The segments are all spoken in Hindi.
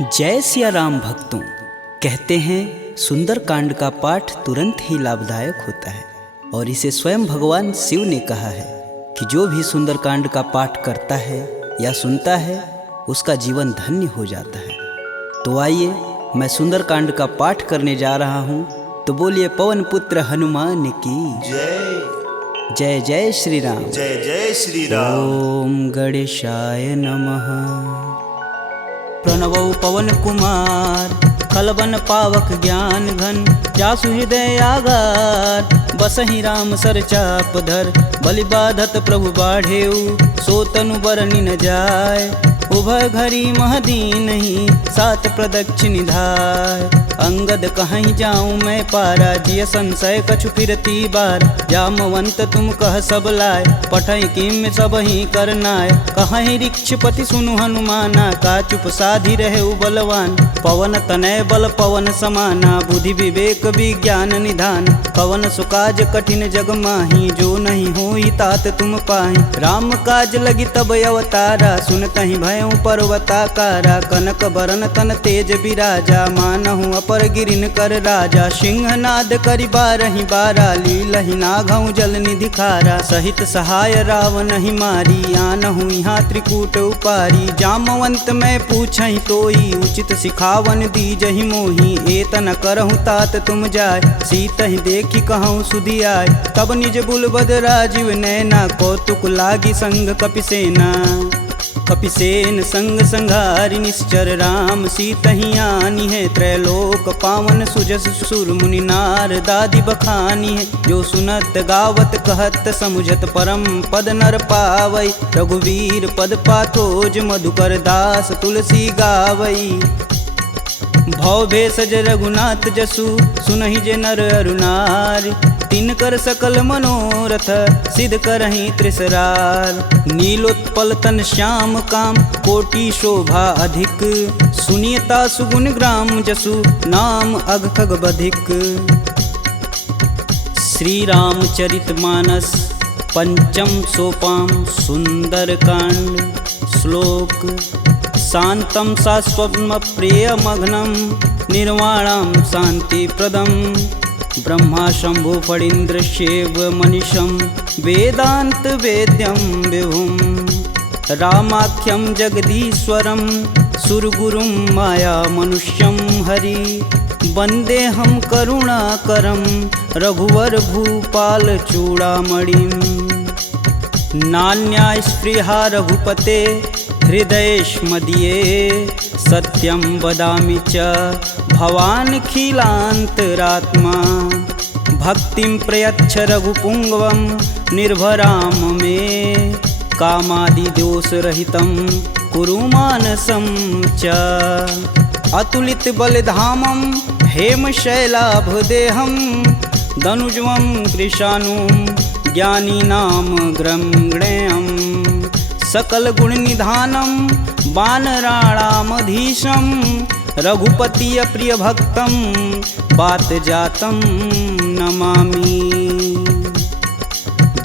जय सिया राम भक्तों। कहते हैं सुंदरकांड का पाठ तुरंत ही लाभदायक होता है और इसे स्वयं भगवान शिव ने कहा है कि जो भी सुंदरकांड का पाठ करता है या सुनता है उसका जीवन धन्य हो जाता है। तो आइए मैं सुंदरकांड का पाठ करने जा रहा हूँ, तो बोलिए पवन पुत्र हनुमान की जय जय। जय श्री राम। जय जय श्री राम। ओम गणेशाय नमः। प्रणवौ पवन कुमार खलबन पावक ज्ञान घन, जासु हृदय आगार बसहि राम सर चाप धर। बलि बाधत प्रभु बाढ़ेऊ, सो तनु बरनि न जाय। उभय घरी महदीन ही, सात प्रदक्षिण धाय। अंगद कहीं जाऊं मैं पारा, जिय संशय कछु फिरती बार। जामवंत तुम कह सब लाय, पठई किम सब ही करनाय। कहीं ऋक्षपति सुनु हनुमाना, का चुप साधि रहे बलवान। पवन तनय बल पवन समाना, बुद्धि विवेक विज्ञान निधान। पवन सुकाज कठिन जग माही, जो नहीं होई तात तुम पाही। राम काज लगी तब अवतारा, सुनतहि भयउ पर्वताकारा। कनक बरन तन तेज बिराजा, मानहु अपर गिरिन कर राजा। सिंहनाद करि बारहि बारा, लीलहि नाघउ जल निधि खारा। सहित सहाय रावण ही मारी, आनहु यहाँ त्रिकूट उपारी। जामवंत मैं पूछहि तोई, उचित सिखावन दीजहि मोही। एतन करहु तात तुम जाय, सीतहि देखि कहूँ सुधियाय। तब निज बुलबद राजीव नैना, कौतुक लागी संग कपिसेना। कपिसेन संग संघारि निश्चर, राम सीतहि आनी है। त्रैलोक पावन सुजस सुर मुनि नार, दादि बखानी है। जो सुनत गावत कहत समुझत, परम पद नर पावई। रघुवीर पद पाथोज, मधुकर दास तुलसी गावई। भव भेषज रघुनाथ जसु, सुनहि जे नर अरु नारी। तिनकर सकल मनोरथ, सिद्ध करहि त्रिसरार। नीलोत्पल तन श्याम काम, कोटि शोभा अधिक। सुनियता सुगुण ग्राम जसु, नाम अघ खग बधिक। श्री रामचरित मानस पंचम सोपान सुंदरकांड। श्लोक शांतं शाश्वतं प्रियमघ्नं, निर्वाणं शांतिप्रदं। ब्रह्मा शंभु फणीन्द्रशैव मनीषं, वेदांत वेद्यं विभुं। रामाख्यं जगदीश्वरं, सुरगुरुं माया मनुष्यं हरि। वन्देऽहं करुणाकरं, रघुवर भूपाल चूड़ामणिं। नान्या स्पृहा रघुपते, हृदयेष्मदीये। सत्यं वदामि च भवानखिलान्तरात्मा। भक्तिं प्रयच्छ रघुपुङ्गवं, निर्भरां मे। कामादिदोषरहितं कुरु मानसं च। अतुलित बलधामं हेमशैलाभदेहं, दनुजं कृशानुं ज्ञानिनां ग्रम्गणेयम्। सकल गुण निधानं वानराणामधीशं, रघुपति प्रिय भक्तं बात जातं नमामि।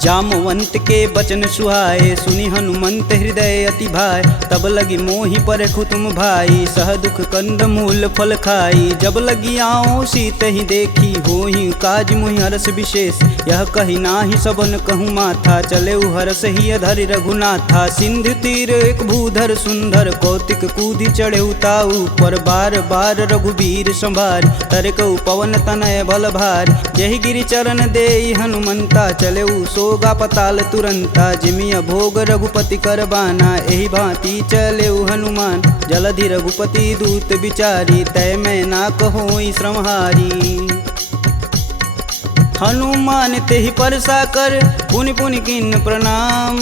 जामवंत के बचन सुहाए, सुनि हनुमंत हृदय अति भाय। तब लगी मोहि परखु तुम भाई, सह दुख कंद मूल फल खाई। जब लगी आओ सीत ही देखी, होहि काज मुहि हरस विशेष। यह कही नाही सबन कहूँ माथा, चले हरस ही अधरि रघुनाथा। सिंधु तीर एक भूधर सुंदर, कौतिक कूदि चढ़े ताऊ पर। बार बार रघुवीर संभार, तरकऊ पवन तनय बल भार। यही गिरि चरण देई हनुमंता, चले सोगा पताल तुरंता। जिमिया भोग रघुपति कर बाना, एहि भांति चले हनुमान। जलधि रघुपति दूत विचारी, तय मैं ना कहोई श्रमहारी। हनुमान तेहि परसा कर, पुनि पुनि किन्न प्रणाम।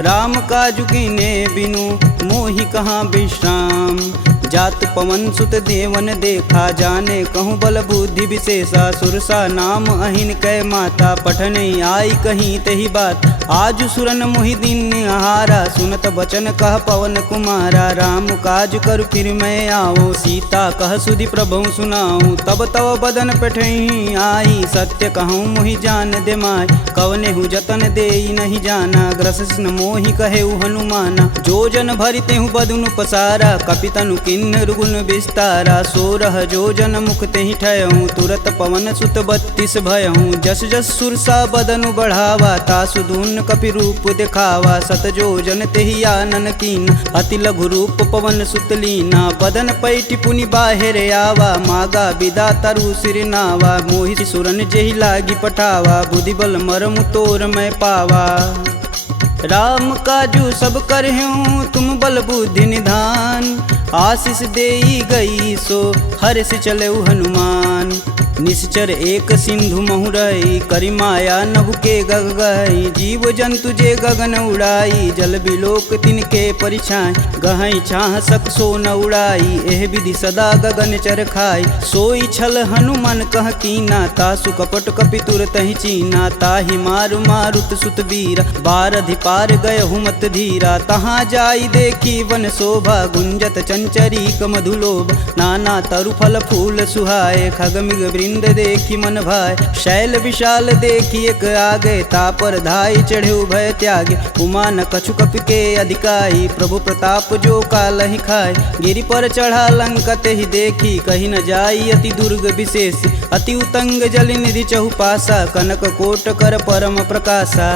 राम काजु कीन्हे बिनु, मोहि कहाँ विश्राम। जात पवन सुत देवन देखा, जाने कहूँ बल बुद्धि विशेषा। सुरसा नाम अहिन कै माता, पठन आई कहीं तही बात। आज सुरन मोहि दिन आहारा, सुनत बचन कह पवन कुमारा। राम काज कर फिर मैं आओ, सीता कह सुधि प्रभु सुनाऊं। तब तव बदन पठही आई, सत्य कहूँ मोहि जान दे माय। कवने हु जतन देई नहीं जाना, ग्रसिन मोहि कहेउ हनुमाना। जो जन भरिते हूँ बदनु पसारा, कपितनु किन्नर गुण विस्तारा। 16 जो जन मुख तेहि ठयहूँ, तुरत पवन सुत 32 भयहूँ। जस जस सुरसा बदनु बढ़ावा, तासु दून कपि रूप दिखावा। 7 जो जन तेहि आनन कीन, अति लघु रूप पवन सुत लीना। बदन पैठि पुनि बाहिर आवा, मागा बिदा तरु सिर नावा। मोहि सुरन जेहि लागी पठावा, बुद्धि बल मरमु तोर मैं पावा। राम काजू सब करहूँ तुम बल बुद्धि निधान, आशीष देई गई सो हर्ष चले हनुमान। निश्चर एक सिंधु महुरई, करि माया नभ के गग गई। जीव जंतु जे गगन उड़ाई, जल बिलोक तिनके परिछाई। गहई छाह सक सो न उड़ाई, एह विधि सदा गगन चर खाई। सोई छल हनुमान कह कीना, तासु कपट कपि तुरत ही चीना। ताहि मारु मारुत सुत वीरा, बारधि पार गय हुमत धीरा। तहाँ जाई देखी वन शोभा, गुंजत चंचरीक मधुलोभ। नाना तरु फल फूल सुहाए, खगमिग वृंद देखी मन भाय। शैल विशाल देखी एक आगे, तापर धाई चढ़े भय त्यागे। उमा न कछु कपि के अधिकाई, प्रभु प्रताप जो कालहि खाय। गिरि पर चढ़ा लंका तेहि देखी, कही न जाई अति दुर्ग विशेष। अति उतंग जल निधि चहुपासा, कनक कोट कर परम प्रकाशा।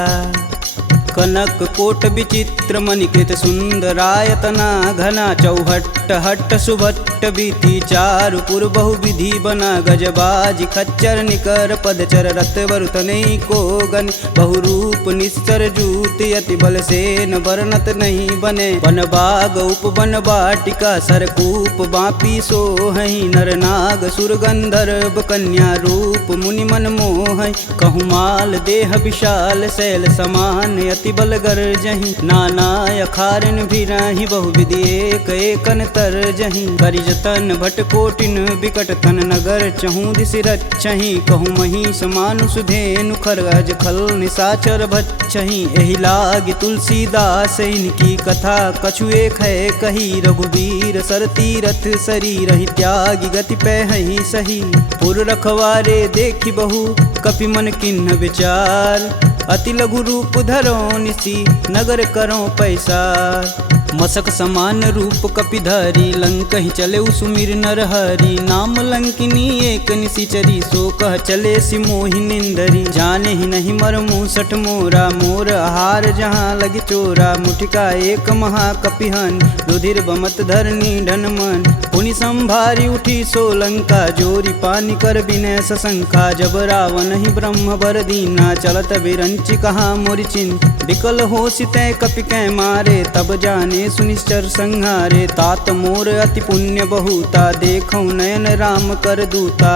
कनक कोट विचित्र मणिकृत सुंदरायतना घना। चौहट्ट हट्ट सुभट्ट बीती, चारु पुर बहु विधि बना। गजबाज खच्चर निकर पदचर, रत वरुतनई को गन। बहुरूप निश्चर जूति, अति बल सेन वर्णत नहीं बने। वन बाग उपवन बाटिका, सरकूप बापी सोहई। नर नाग सुर गंधर्व कन्या, रूप मुनि मन मोहई। कहु माल देह विशाल, शैल समान अति बल गरजहि। नाना अखारन भिराहि, बहुविधि एक एकन तरजहि। करि जतन भट कोटिन बिकट तन, नगर चहु दिस रचहि। कहु महिष मानुष धेनु, खरगज खल निशाचर भक्षहि। एहि लागी तुलसीदास इनकी कथा, कछु एक है कही। रघुवीर सर तीरथ शरीर, ही त्यागी गति पैहि सही। पुर रखवारे देखी बहु, कपि मन किन्ह विचार। अति लघु रूप धरो निसी, नगर करो पैसार। मसक समान रूप कपिधरी, लंक ही चले सुमिर नर हरि। नाम लंकिनी एक निशिचरी, सो कह चले सि मोहि निंदरी। जाने ही नहीं मर मूसठ मोरा, मोर आहार जहाँ लगी चोरा। मुठिका एक महाकपिहन, रुधिर बमत धरनी ढन मन। पुनि संभारी उठी सो लंका, जोरी पानी कर बिनय सशंका। जब रावण ही ब्रह्म बर दीना, चलत बिरंचि कहा मोरि चिन्ह। विकल हो सितै कपि कै मारे, तब जाने सुनिश्चर संहारे। तात मोर अति पुण्य बहुता, देखौ नयन राम कर दूता।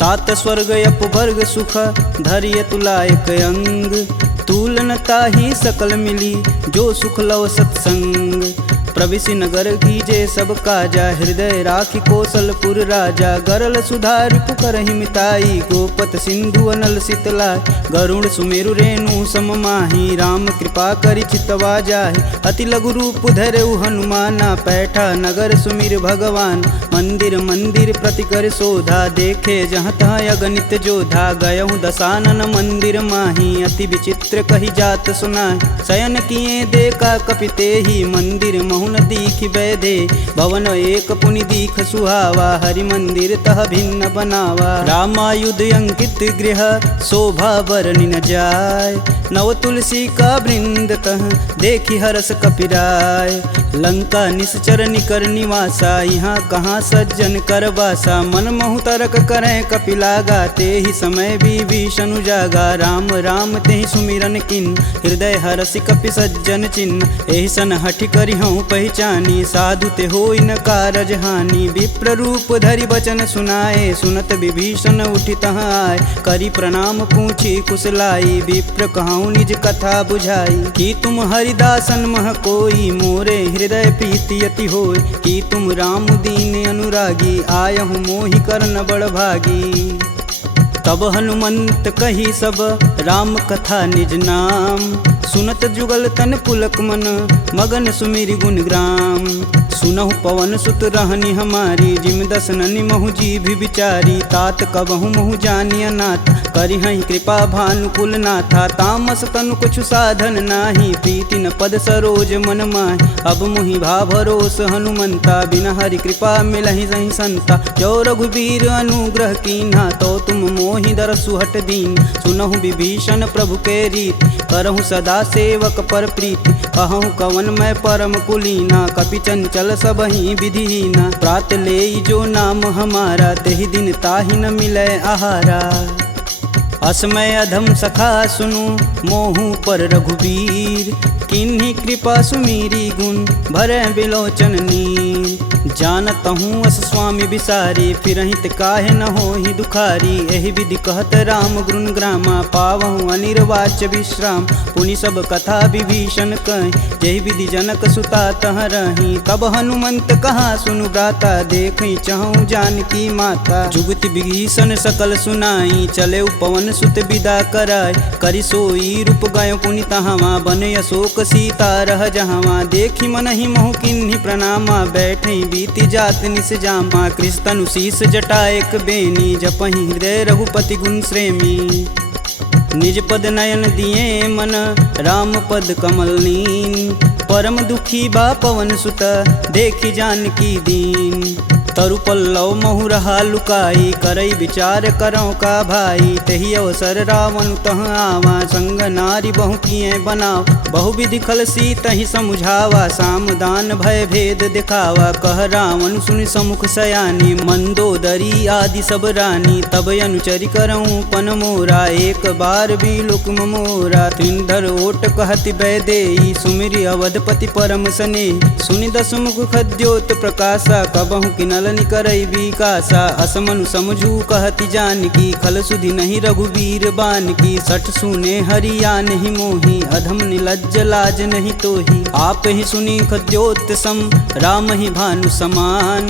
तात स्वर्ग अपवर्ग सुख, धरिय तुलायक अंग। तुलन ताहि सकल मिली, जो सुख लव सत्संग। प्रविशि नगर कीजे सब काजा, हृदय राखि कौशलपुर राजा। गरल सुधार पुकरहि मिताई, गोपत सिंधु अनल शीतलाय। गरुड़ सुमेरु रेणु सम माही, राम कृपा करि चितवा जाहि। अति लघु रूप धरऊ हनुमाना, पैठा नगर सुमिर भगवान। मंदिर मंदिर प्रति कर शोधा, देखे जहाँ तहाँ अगणित जोधा। गयहु दशानन मंदिर माही, अति विचित्र कही जात सुनाय। शयन किए देखा कपि तेहि, मंदिर महुन दीख बैधे। भवन एक पुनि दीख सुहावा, हरि मंदिर तह भिन्न बनावा। रामायुध अंकित गृह, शोभा बरनि न जाय। नव तुलसी का वृंद तह, देखी हरस कपिराय। लंका निश्चर निकर निवासा, यहाँ कहाँ सज्जन कर बासा। मन महु तरक करें कपिलागा, तेहि समय विभीषण जागा। राम राम तेहि सुमिरन किन, हृदय हरसि कपि सज्जन चिन्ह। एहि सन हठि करि हूँ पहचानी, साधु ते होई न कारज हानि। विप्र रूप धरि बचन सुनाए, सुनत विभीषण उठि तहाँ आए। करि प्रणाम पूछी कुशलाई, विप्र कहूँ निज कथा बुझाई। कि तुम हरिदासन मह कोई, मोरे हृदय प्रीति अति होय। कि तुम राम दीन अनुरागी, आयहु मोहि करन बड़ भागी। तब हनुमंत कही सब राम कथा निज नाम। सुनत जुगल तन पुलक मन मगन सुमिरि गुण ग्राम। सुनहु पवन सुत रहनी हमारी जिम दसननि महु जी भी विचारी। तात कबहु महु जानिय नाथ करिहहि कृपा भानुकुल नाथा। तामस तनु कुछु साधन नाही प्रीति न पद सरोज मन माहि। अब मुहि भा भरोस हनुमंता बिन हरि कृपा मिलहि सहि संता। जो रघुबीर अनुग्रह कीन्हा तो तुम मोहि दरसु हट दीन। सुनहु विभीषण प्रभु के रीति करहु सदा सेवक पर प्रीति। कहूँ कवन मैं परम कुलीना कपि चंचल सबहि विधिहीना। प्रात लेई जो नाम हमारा तेहि दिन ताहि न मिलै आहारा। असमय अधम सखा सुनु मोहु पर रघुबीर। किन्हीं कृपा सुमीरी गुण भरै बिलोचन नीर। जानत हूँ अस स्वामी बिसारी फिरहित काहे न होहि दुखारी। एहि विधि कहत राम गुण ग्रामा पावहु अनिर्वाच्य विश्राम। पुनि सब कथा विभीषण कहि जेहि विधि जनक सुता तह रही। तब हनुमंत कहा सुनु भ्राता देखहि चहु जानकी माता। जुगति विभीषण सकल सुनाई चले पवन सुत विदा कराय। करि सोई रूप गयो पुनि तहावा बन अशोक सीता रह जहावा। देखि मनहि मोहु किन्हीं प्रणामा बैठे बीति जात निस जामा। कृष्ण शीस जटा एक बेनी जपहि हृदय रघुपति गुण श्रेमी। निज पद नयन दिए मन राम पद कमल नीन। परम दुखी बा पवन सुत देखि जानकी दीन। तरु पल्लव महु रहा लुकाई करई विचार करौ का भाई। तही अवसर रावण तह आवा संग नारी बहु किए बनाव। बहु विधि खल सी तही समुझावा साम दान भय भेद दिखावा। कह रावण सुनि समुख सयानी मंदोदरी आदि सब रानी। तब अनुचरि करऊँ पन मोरा एक बार भी लुक मोरा। त्रिंधर ओट कहति बैदेई सुमिरि अवधपति परम स्नेही। सुनि दसमुख खद्योत प्रकाशा कबहु किनल करई विकासा। असमनु समझू कहति जानकी खल सुधि नहीं रघुबीर बान की। सठ सुने हरिया नहीं मोही अधम निलज्ज लाज नहीं तोही। आप ही सुनी खद्योत सम राम ही भानु समान।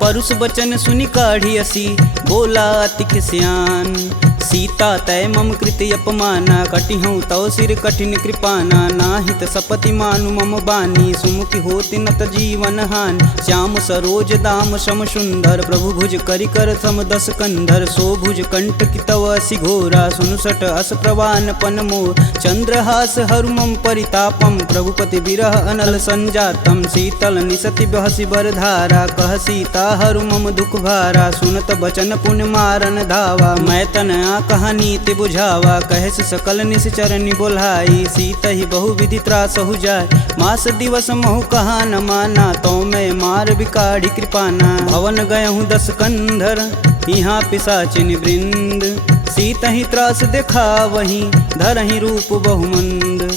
परुष बचन सुनि काढ़ी असी बोला अति सियान। सीता तय मम कृति अपमाना कटिहूँ तव सिर कठिन कृपाना। नाहित सपति मानु मम बानी सुमुखि होति नत जीवन हानि। श्याम सरोज दाम सम सुंदर प्रभु भुज करि कर सम दस कंधर। सो भुज कंठ की तव असि घोरा सुनुसट अस प्रवान पन मोर। चंद्रहास हरु मम परितापम प्रभुपति बिरह अनल संजातम। शीतल निसति बहसि बर धारा कह सीता हरु मम दुख भारा। सुनत बचन पुन मारन धावा मैं तन कहानी ते बुझावा। कहस सकल निश्चरनि बोलाई सीत ही बहु विधि त्रास हो जाय। मास दिवस महु कहा न माना तो मैं मार बिकाढ़ी कृपाना। भवन गयहूँ दस कंधर यहाँ पिशाचिन वृंद। सीत ही त्रास देखा वहीं धरहि रूप बहुमंद।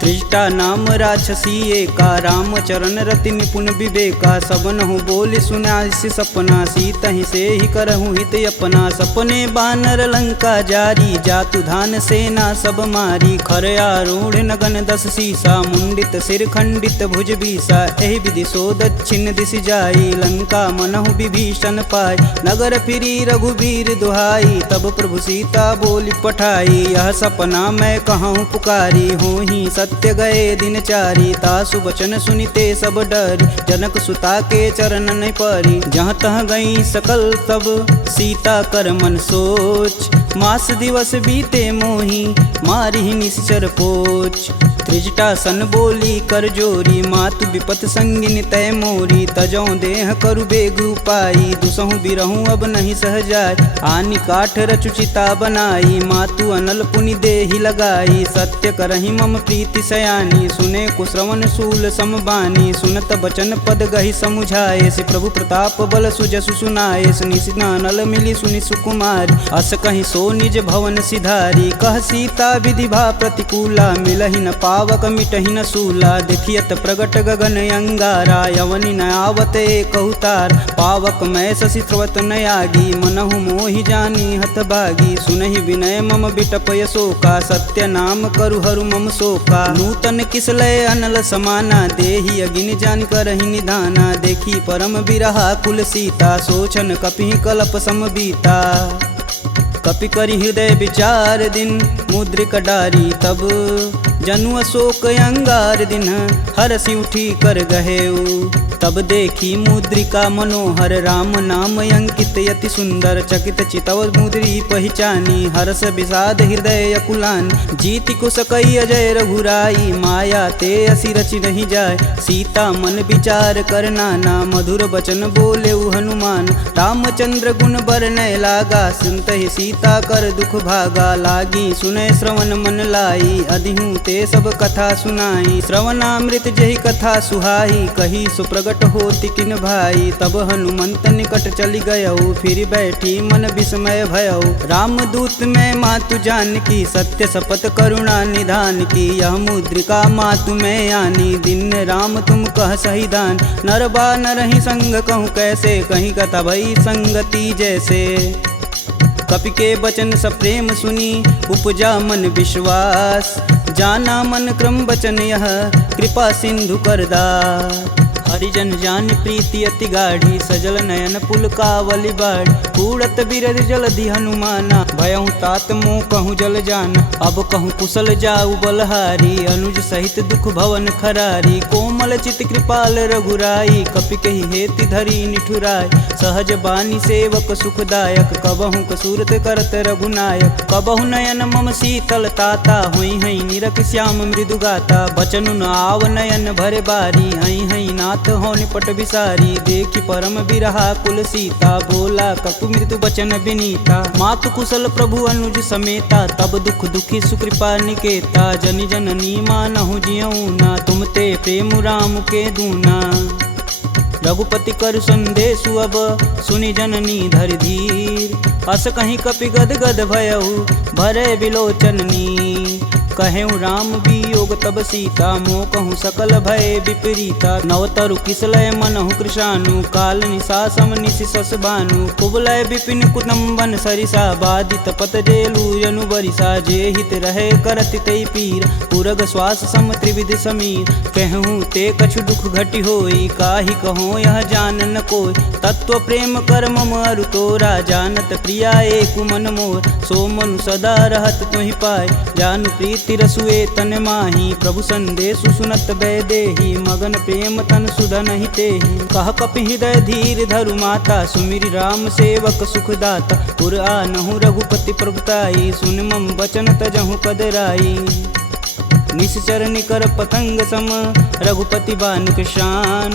त्रिजटा नाम राक्षसी एका राम चरण रति निपुण विवेका। सबनहु बोल सुनासि सपना सीत ही से ही करहु हित अपना। सपने बानर लंका जारी जातु धान सेना सब मारी। खर आरूढ़ नगन दस सीसा मुंडित सिर खंडित भुज बीसा। एहि विधि सो दक्षिण दिश जाई लंका मनहु विभीषण पाय। नगर फिरी रघुबीर दुहाई तब प्रभु सीता बोली पठाई। यह सपना मैं कहूँ पुकारी हूँ ही सत्य गए दिन चारी। तासु बचन सुनिते सब डरी जनक सुता के चरण नहीं परी। जहाँ तह गई सकल तब सीता कर मन सोच। मास दिवस बीते मोही मारी निश्चर पोच। त्रिजटा सन बोली कर जोरी मातु विपत संगिन तय मोरी। तजौ देह करु बेग उपाई दुसहु बिरहूँ अब नहीं सह जाय। आनि काठ रचुचिता बनाई मातु अनल पुनि देहि लगाई। सत्य करहि मम प्रीति सयानी सुने कुश्रवण शूल समबानी। सुनत बचन पद गहि समुझाए से प्रभु प्रताप बल सुजसु सुनाए। निशिना नल मिली सुनि सुकुमारी अस कहीं सो निज भवन सिधारी। कह सीता विधि भा प्रतिकूला मिलहि न पावक मिटहि न सूला। देखियत प्रगट गगन अंगारा यवनि न आवत एक अवतार। पावक मैं शशि स्रवत न आगी मनहु मोहि जानी हत भागी। सुनहि विनय मम बिटपय शोका सत्य नाम करु हरु मम शोका। नूतन किसलय अनल समाना देहि अगिन जान करहि निधाना। देखी परम बिरहा कुल सीता सोचन कपिहि कलप सम बीता। कपि करि हृदय विचार दिन मुद्रिक डारी तब जनु अशोक अंगार दिन हरसि उठी कर गहेऊ। तब देखी मुद्रिका मनोहर राम नाम अंकित यति सुंदर चकित चितव मुद्री पहचानी हर्ष विषाद हृदय अकुलान जीति को सकई अजय रघुराई माया ते असी रचि नहीं जाय सीता मन विचार कर नाना मधुर बचन बोले हनुमान रामचंद्र गुण बरनय लागा सुनत ही सीता कर दुख भागा लागी सुनय श्रवण मन लाई अधिहूँ ते सब कथा सुनाई श्रवणामृत जही कथा सुहाई कही सुप्रगट होति किन भाई। तब हनुमंत निकट चली गयऊ फिर बैठी मन विस्मय भयऊ रामदूत में मातु जानकी सत्य शपथ करुणा निधान की यह मुद्रिका मातु में आनी दिन राम तुम कह सही दान नर बा नरहि संग कहूँ कैसे कहीं कथा भई संगति जैसे। कपि के बचन सप्रेम सुनी उपजा मन विश्वास जाना मन क्रम बचन यह कृपा सिंधु करदा हरिजन जान प्रीति अति गाढ़ी सजल नयन पुल कावली बाढ़ कूड़त बिरद जलधि हनुमाना भयहु तात मोह कहूँ जल जान अब कहूँ कुशल जाऊ बलहारी अनुज सहित दुख भवन खरारी कोमल चित कृपाल रघुराई कपि कही हेति धरी निठुराय सहज बानी सेवक सुखदायक कबहु कसूरत करत रघुनायक कबहु नयन मम शीतल ताता हुई हई निरख श्याम मृदु गाता बचनु न आव नयन भरे बारी हई हई नाथ हो निपट विसारी देखी परम बिरहा कुल सीता बोला कपि मृदु बचन विनीता मातु कुशल प्रभु अनुज समेता तब दुख दुखी सुकृपा निकेता जनि जननी मानहु जियऊ ना तुम ते प्रेम राम के दूना। रघुपति कर संदेशु अब सुनि जननी धरि धीर अस कहीं कपि गद गद भयऊ भरे बिलोचननी कहेऊ राम वियोग तब सीता मोह कहूँ सकल भय विपरीता नवतरु किसलय मनहु कृशानु काल निशा सम निशि सस भानु कुबलय विपिन कुटुम्बन सरिसा बाधित पत जेलु जनु बरिसा जे हित रहे करति तै पीर पुरग श्वास सम त्रिविध समीर कहूँ ते कछु दुख घटि होई काहि कहो यह जान न कोय तत्व प्रेम कर मम अरु तोरा जानत प्रिया एक मन मोर सो मनु सदा रहत तुहि पाय जानु प्रीति रसुए तन माही प्रभु संदेशु सुनत बैदेही मगन प्रेम तन सुधन ही तेहि कह कपि हृदय धीर धरु माता सुमिरि राम सेवक सुखदाता पुर आनहु रघुपति प्रभुताई सुन मम बचन तजहु कदराई निश्चर निकर पतंग सम रघुपति बानिक शान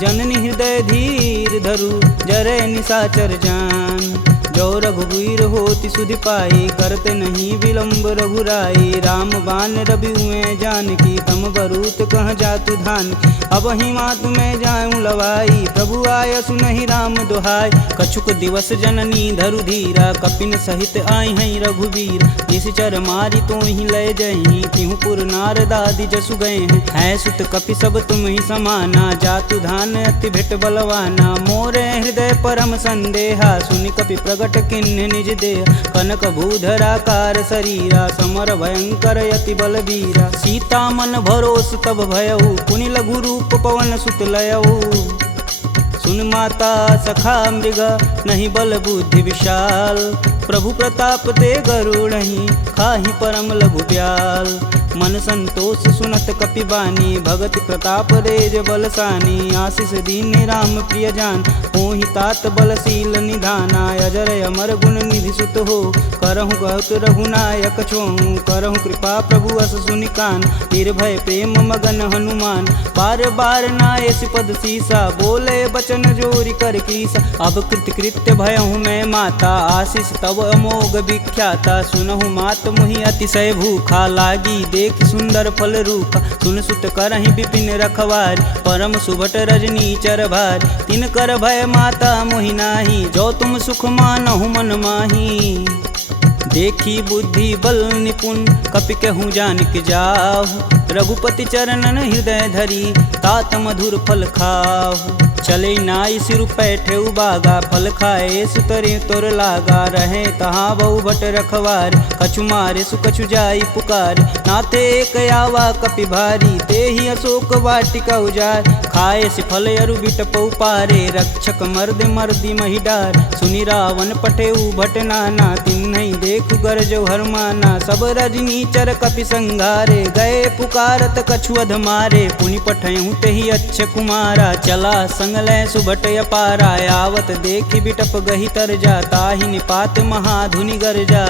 जननी हृदय धीर धरु जरे निशाचर जान जो रघुवीर होति सुधि पाई करते नहीं विलम्ब रघुराई राम बान रवि हुए जानकी तम बरूत कह जातु धान अब ही मातु में जाऊं लवाई प्रभु आय सुनहि राम दुहाई कछुक दिवस जननी धरु धीरा कपिन सहित आई हैं रघुवीर निश्चर मारी तो ही लय जही तिहु पुर नारदादि जसु गए हैं सुत कपि सब तुम ही समाना जातु धान अति भेट बलवाना मोरे हृदय परम संदेहा सुनि कपि प्रगट किन्ह निज देह कनक भूधराकार शरीरा समर भयंकर यति बलबीरा सीता मन भरोस तब भयऊ पुनि लघु रूप पवन सुत लयऊ सुन माता सखा मृग नहीं बल बुद्धि विशाल प्रभु प्रताप ते गरुड़हि खाहि परम लघु ब्याल मन संतोष सुनत कपि बानी भगति प्रताप रेज बलसानी आशीष दीन राम प्रिय जान होहि तात बलशील निधाना अजर अमर गुण निधि सुत हो करहु कहत रघुनायक छोहु करहु कृपा प्रभु अस सुनिकान निर्भय प्रेम मगन हनुमान बार बार नायस पद सीसा बोले बचन जोरी कर कीसा अब कृत्य भयहु मैं माता आशीष तब अमोघ विख्याता सुनहु मात मुहि अतिशय भूखा लागी देख सुंदर फल रूप सुन सुत करहि विपिन रखवार परम सुभट रजनी चर भार तिन कर भय माता मोहि नाही जो तुम सुख मानहु मन माही देखी बुद्धि बल निपुण कपि कहूँ जानक जाहु रघुपति चरणन हृदय धरी तात मधुर फल खाहु चले नाई सिर पैठे बागा फल खाए सुतरे तोर लागा रहे तहाँ बहु भट रखवार कछु मारे सुकछु जाई पुकार नाथे एक आवा कपि भारी ते ही अशोक वाटिका उजार खाए सिफल अरु बिटपौ पारे, रक्षक मर्द मर्दी महिडार। सुनि रावण पटेऊ भट नाना, तिन्हई देखु गरजौ हरमाना। सब रजनीचर कपि संघारे, गए पुकारत कछु अध मारे। पुनि पठयहु तेहि अच्छ कुमारा, चला संग लै सुभट अपारा। आवत देखि बिटप गहि तरजा, ताहि निपात महाधुनि गरजा।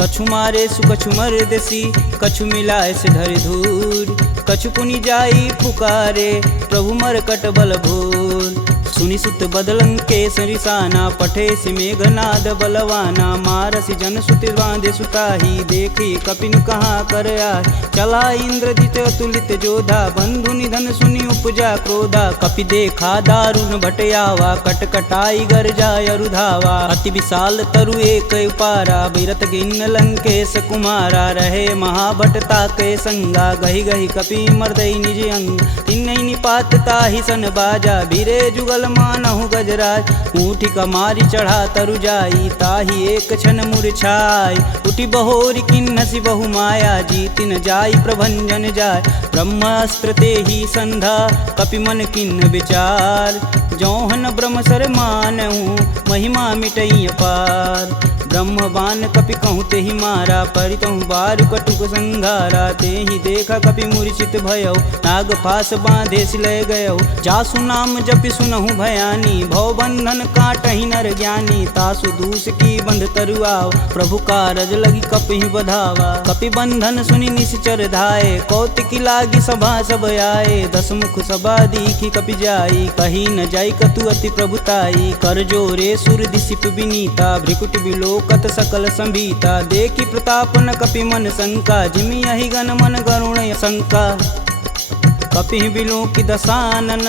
कछु मारे सु कछु मर्दसी, कछु मिलाए से धरि धूर। कछु पुनि जाई पुकारे, प्रभु मरकट बल भूर। सुनि सुत बदलंकेश रिसाना, पठे सि मेघनाद बलवाना। मारसि जन सुति बांधे सुताही, देखी कपिन कहाँ कर आए। चला इंद्रजित अतुलित जोधा, बंधु निधन सुनि उपजा क्रोधा। कपि देखा दारुण भटयावा, कटकटाई गरजा अरुधावा। अति विशाल तरु एक उपारा, बिरत गिन्न लंकेश कुमारा। रहे महाभटता के संगा, गहि गहि कपि मर्दई निज अंग। तिन्हई निपात ताहि सन बाजा, भीरे जुगल मानहु गजराज। ऊँठी कमारी चढ़ा तरु जाई, ताहि एक क्षण मूर्छाई। उठि बहोरी किन्नसी बहु माया, जीति न जाई प्रभंजन जाय। ब्रह्मास्त्र तेहि संधा, कपि मन किन्न विचार। जौहन ब्रह्म सर मानहु, महिमा मिटई अपार। ब्रह्म बान कपि कहूँ तेहि मारा, परितहु बारु कटुक संघारा। तेहि देखा कपि मूर्छित भयउ, नाग पास बांधे सिलय गयउ। जासु नाम जपि सुनहु भयानी, भव बंधन काटहि नर ज्ञानी। तासु दूस की बंध तरुआव, प्रभु कारज लगी कपि बधावा। कपि बंधन सुनि निश्चर धाये, कौतिकी लागी सभा सब आए। दस मुख सभा दीखी कपि जाई, कही न जाई कतु अति प्रभुताई। कर जोरे सुर दिसिप विनीता, भ्रिकुट बिलोकत सकल संभीता। देखी प्रताप न कपि मन शंका, जिमि यही गण मन गरुण शंका। कपि बिलों की दसानन,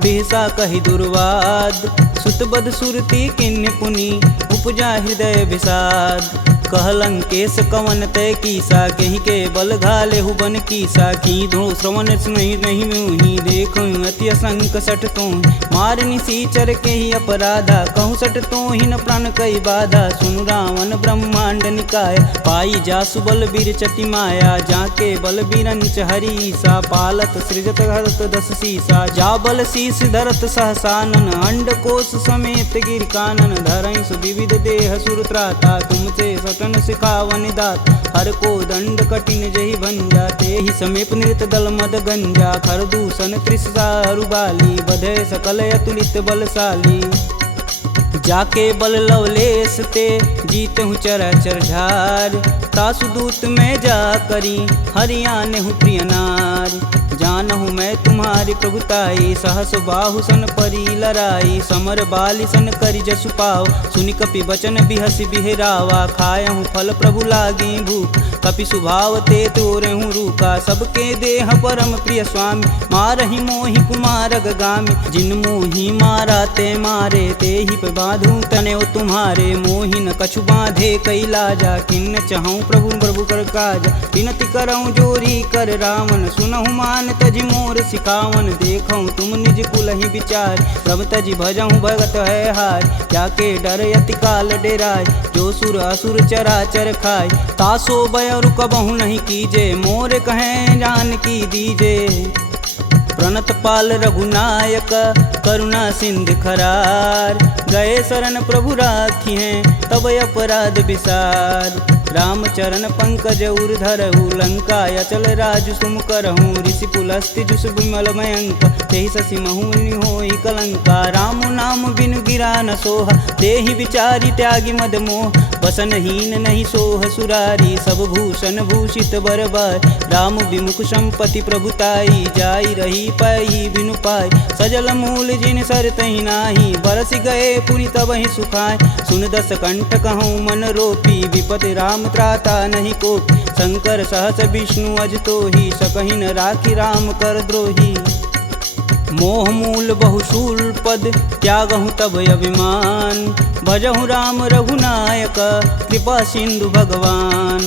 बिहसा कहि दुर्वाद। सुतबद सुरती किन्य पुनि, उपजा हृदय विषाद। कहलंकेश कवन तय कीसा, कहीं के बल घाले हुबन कीसा। की धो श्रवण नहीं नहीं मुहि, देखो अति असंक सठ तो। मार निसीचर के ही अपराधा, कहूँ सठ तो ही न प्राण कई बाधा। सुनु रावण ब्रह्मांड निकाय, पाई जासु बल बीर चति माया। जाके बल बीरंच हरीसा, पालत सृजत हरत दस सीसा। जा बल शीस धरत सहसानन, अंड कोश समेत गिर कानन। धरई सुविविध देह सुर त्राता, तुमसे सटन सिखावन दात। हर को दंड कठिन जहि भंजा, तेहि समीप नृत दल मद गंजा। खरदूषण त्रिसारु बाली, बधे सकल अतुलित बलशाली। जाके बल लवलेश ते, जीतहु चराचर झार। तासु दूत में जा करी, हरियाने हूँ प्रिय नार। जानहु मैं तुम्हारी प्रभुताई, सहस बाहु सन परी लराई। समर बाली सन करि जसु पाव, सुनि कपि बचन बिहसि बिहरावा। खायहु फल प्रभु लागी भूख, कपि सुभाव ते तोरहु रूखा। सबके देह परम प्रिय स्वामी, मारहि मोहि कुमार गामी। जिन मोहि मारा ते मारे, तेहि पे बांधु तने तुम्हारे। मोहि न कछु बांधे कैलाजा, किन्न चहु प्रभु प्रभु कर काज। विनति करऊँ जोरी कर रावण, सुनहु मान तजि मोर सिखावन। देखऊँ तुम निज कुलहि विचार, प्रभ तजि भजहु भगत है हार। जाके डर यति काल डेराय, जो सुर असुर चराचर खाय। तासो भय रुकबहु नहीं कीजे, मोर कहें जान की दीजे। प्रणत पाल रघुनायक, करुणा सिंध खरार। गए शरण प्रभु राखी हैं, तब अपराध विसार। रामचरण पंकज उर धरहु, लंका अचल राजु सुम करहूँ। ऋषि पुलस्ति जुस विमल मयंक, तेहि शशि महुनि होई कलंका। राम नाम बिनु गिरा न सोहा, देहि विचारी त्यागी मद मोह। वसनहीन नहीं सोह सुरारी, सब भूषण भूषित बरबार। राम विमुख संपत्ति प्रभुताई, जाई रही पाई बिनु पाई। सजल मूल जिन सर तहि नाही, बरस गए पुनि तबहि सुखाय। सुन दस कंठ कहूँ मन रोपी, विपति राम त्राता नहीं कोपी। शंकर सहस विष्णु अज तोहि, सकहि न राखी राम कर द्रोही। मोह मूल बहुशूल पद, त्यागहु तब अभिमान। भजहु राम रघुनायक, कृपा सिंधु भगवान।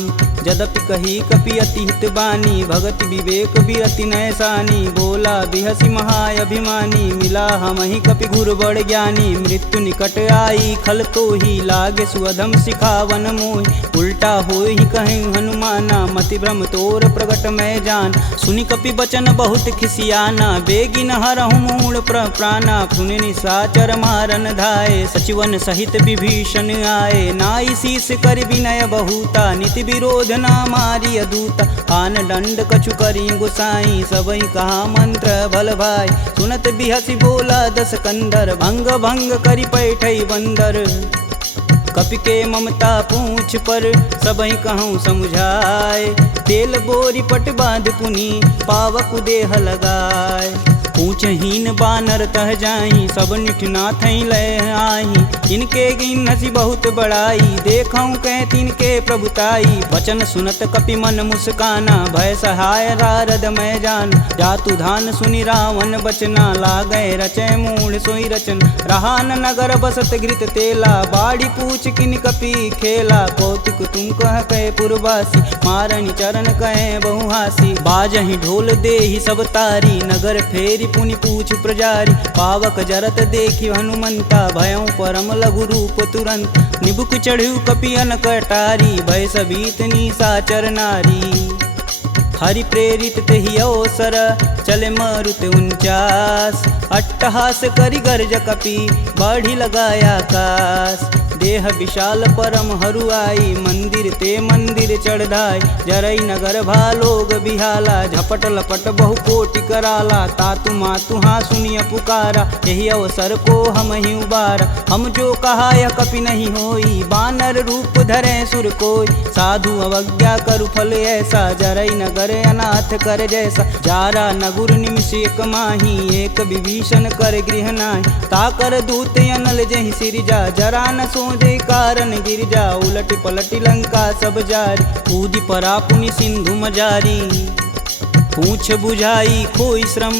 यद्यपि कही कपि अति हित बानी, भगति विवेक बिरति नैसानी। बोला बिहसी महाअभिमानी, मिला हमहि कपि गुर बड़ ज्ञानी। मृत्यु निकट आई खल तो ही, लागे सुअधम सिखावन मोहि। उल्टा होई कहीं हनुमाना, मति भ्रम तोर प्रगट मैं जान। सुनि कपि बचन बहुत खिसियाना, बेगिन हरहु मूल प्राणा। सुनि निशाचर मारन धाये, सचिवन सहित विभीषण आए। नाई शीस कर विनय बहुता, नीति विरोध ना मारी अदूता। आन दंड कछु करी गुसाई, सबई कहा मंत्र भल भाई। सुनत बिहसी बोला दस कंदर, भंग भंग करि पैठई बंदर। कपि के ममता पूछ पर, सबई कहूँ समझाए। तेल बोरी पट बांध पुनी, पावक देह लगाए। पूछहीन बानर तह जाही, सब निठना थई लय आही। इनके गिन हसी बहुत बड़ाई, देखऊँ कह तिनके प्रभुताई। वचन सुनत कपि मन मुस्काना, भय सहाय रारद मैं जान। जातु धान सुनि रावण बचना, लागय रचय मूढ़ सोई रचन। रहान नगर बसत घृत तेला, बाड़ी पूछ किन कपि खेला। कौतुक तुम कह कहे पुरवासी, मारणी चरण कहे बहुहासी। बाजहि ढोल देहि सब तारी, नगर फेरी पुनि पूछ प्रजारी। पावक जरत देखि हनुमंता, भयउ परम लघु रूप तुरंत। निबुक चढ़ू कपियन कटारी, भय सबीत निशाचर नारी। हरि प्रेरित तेहि अवसर, चले मारुत 49। अट्टहास करि गर्ज कपि, बाढ़ी लगाया आकाश। देह विशाल परम हरुआई, मंदिर ते मंदिर चढ़ाई। जरई नगर भालोग बिहाला, झपट लपट बहु कोटि कराला। तातु मातु हाँ सुनिय पुकारा, यही अवसर को हम ही उबारा। हम जो कहा यह कपि नहीं होई, बानर रूप धरे सुर कोई। साधु अवज्ञा करु फल ऐसा, जरई नगर अनाथ कर जैसा। जारा नगुर निमिष एक माही, एक विभीषण कर गृह नाहि। ताकर दूत अनल जहि सिरजा, जरा न सोजे कारण गिरजा। उलटि पलटि लंका सब जारी, कूदि परा पुनि सिंधु मजारी। पूछ बुझाई खोई श्रम,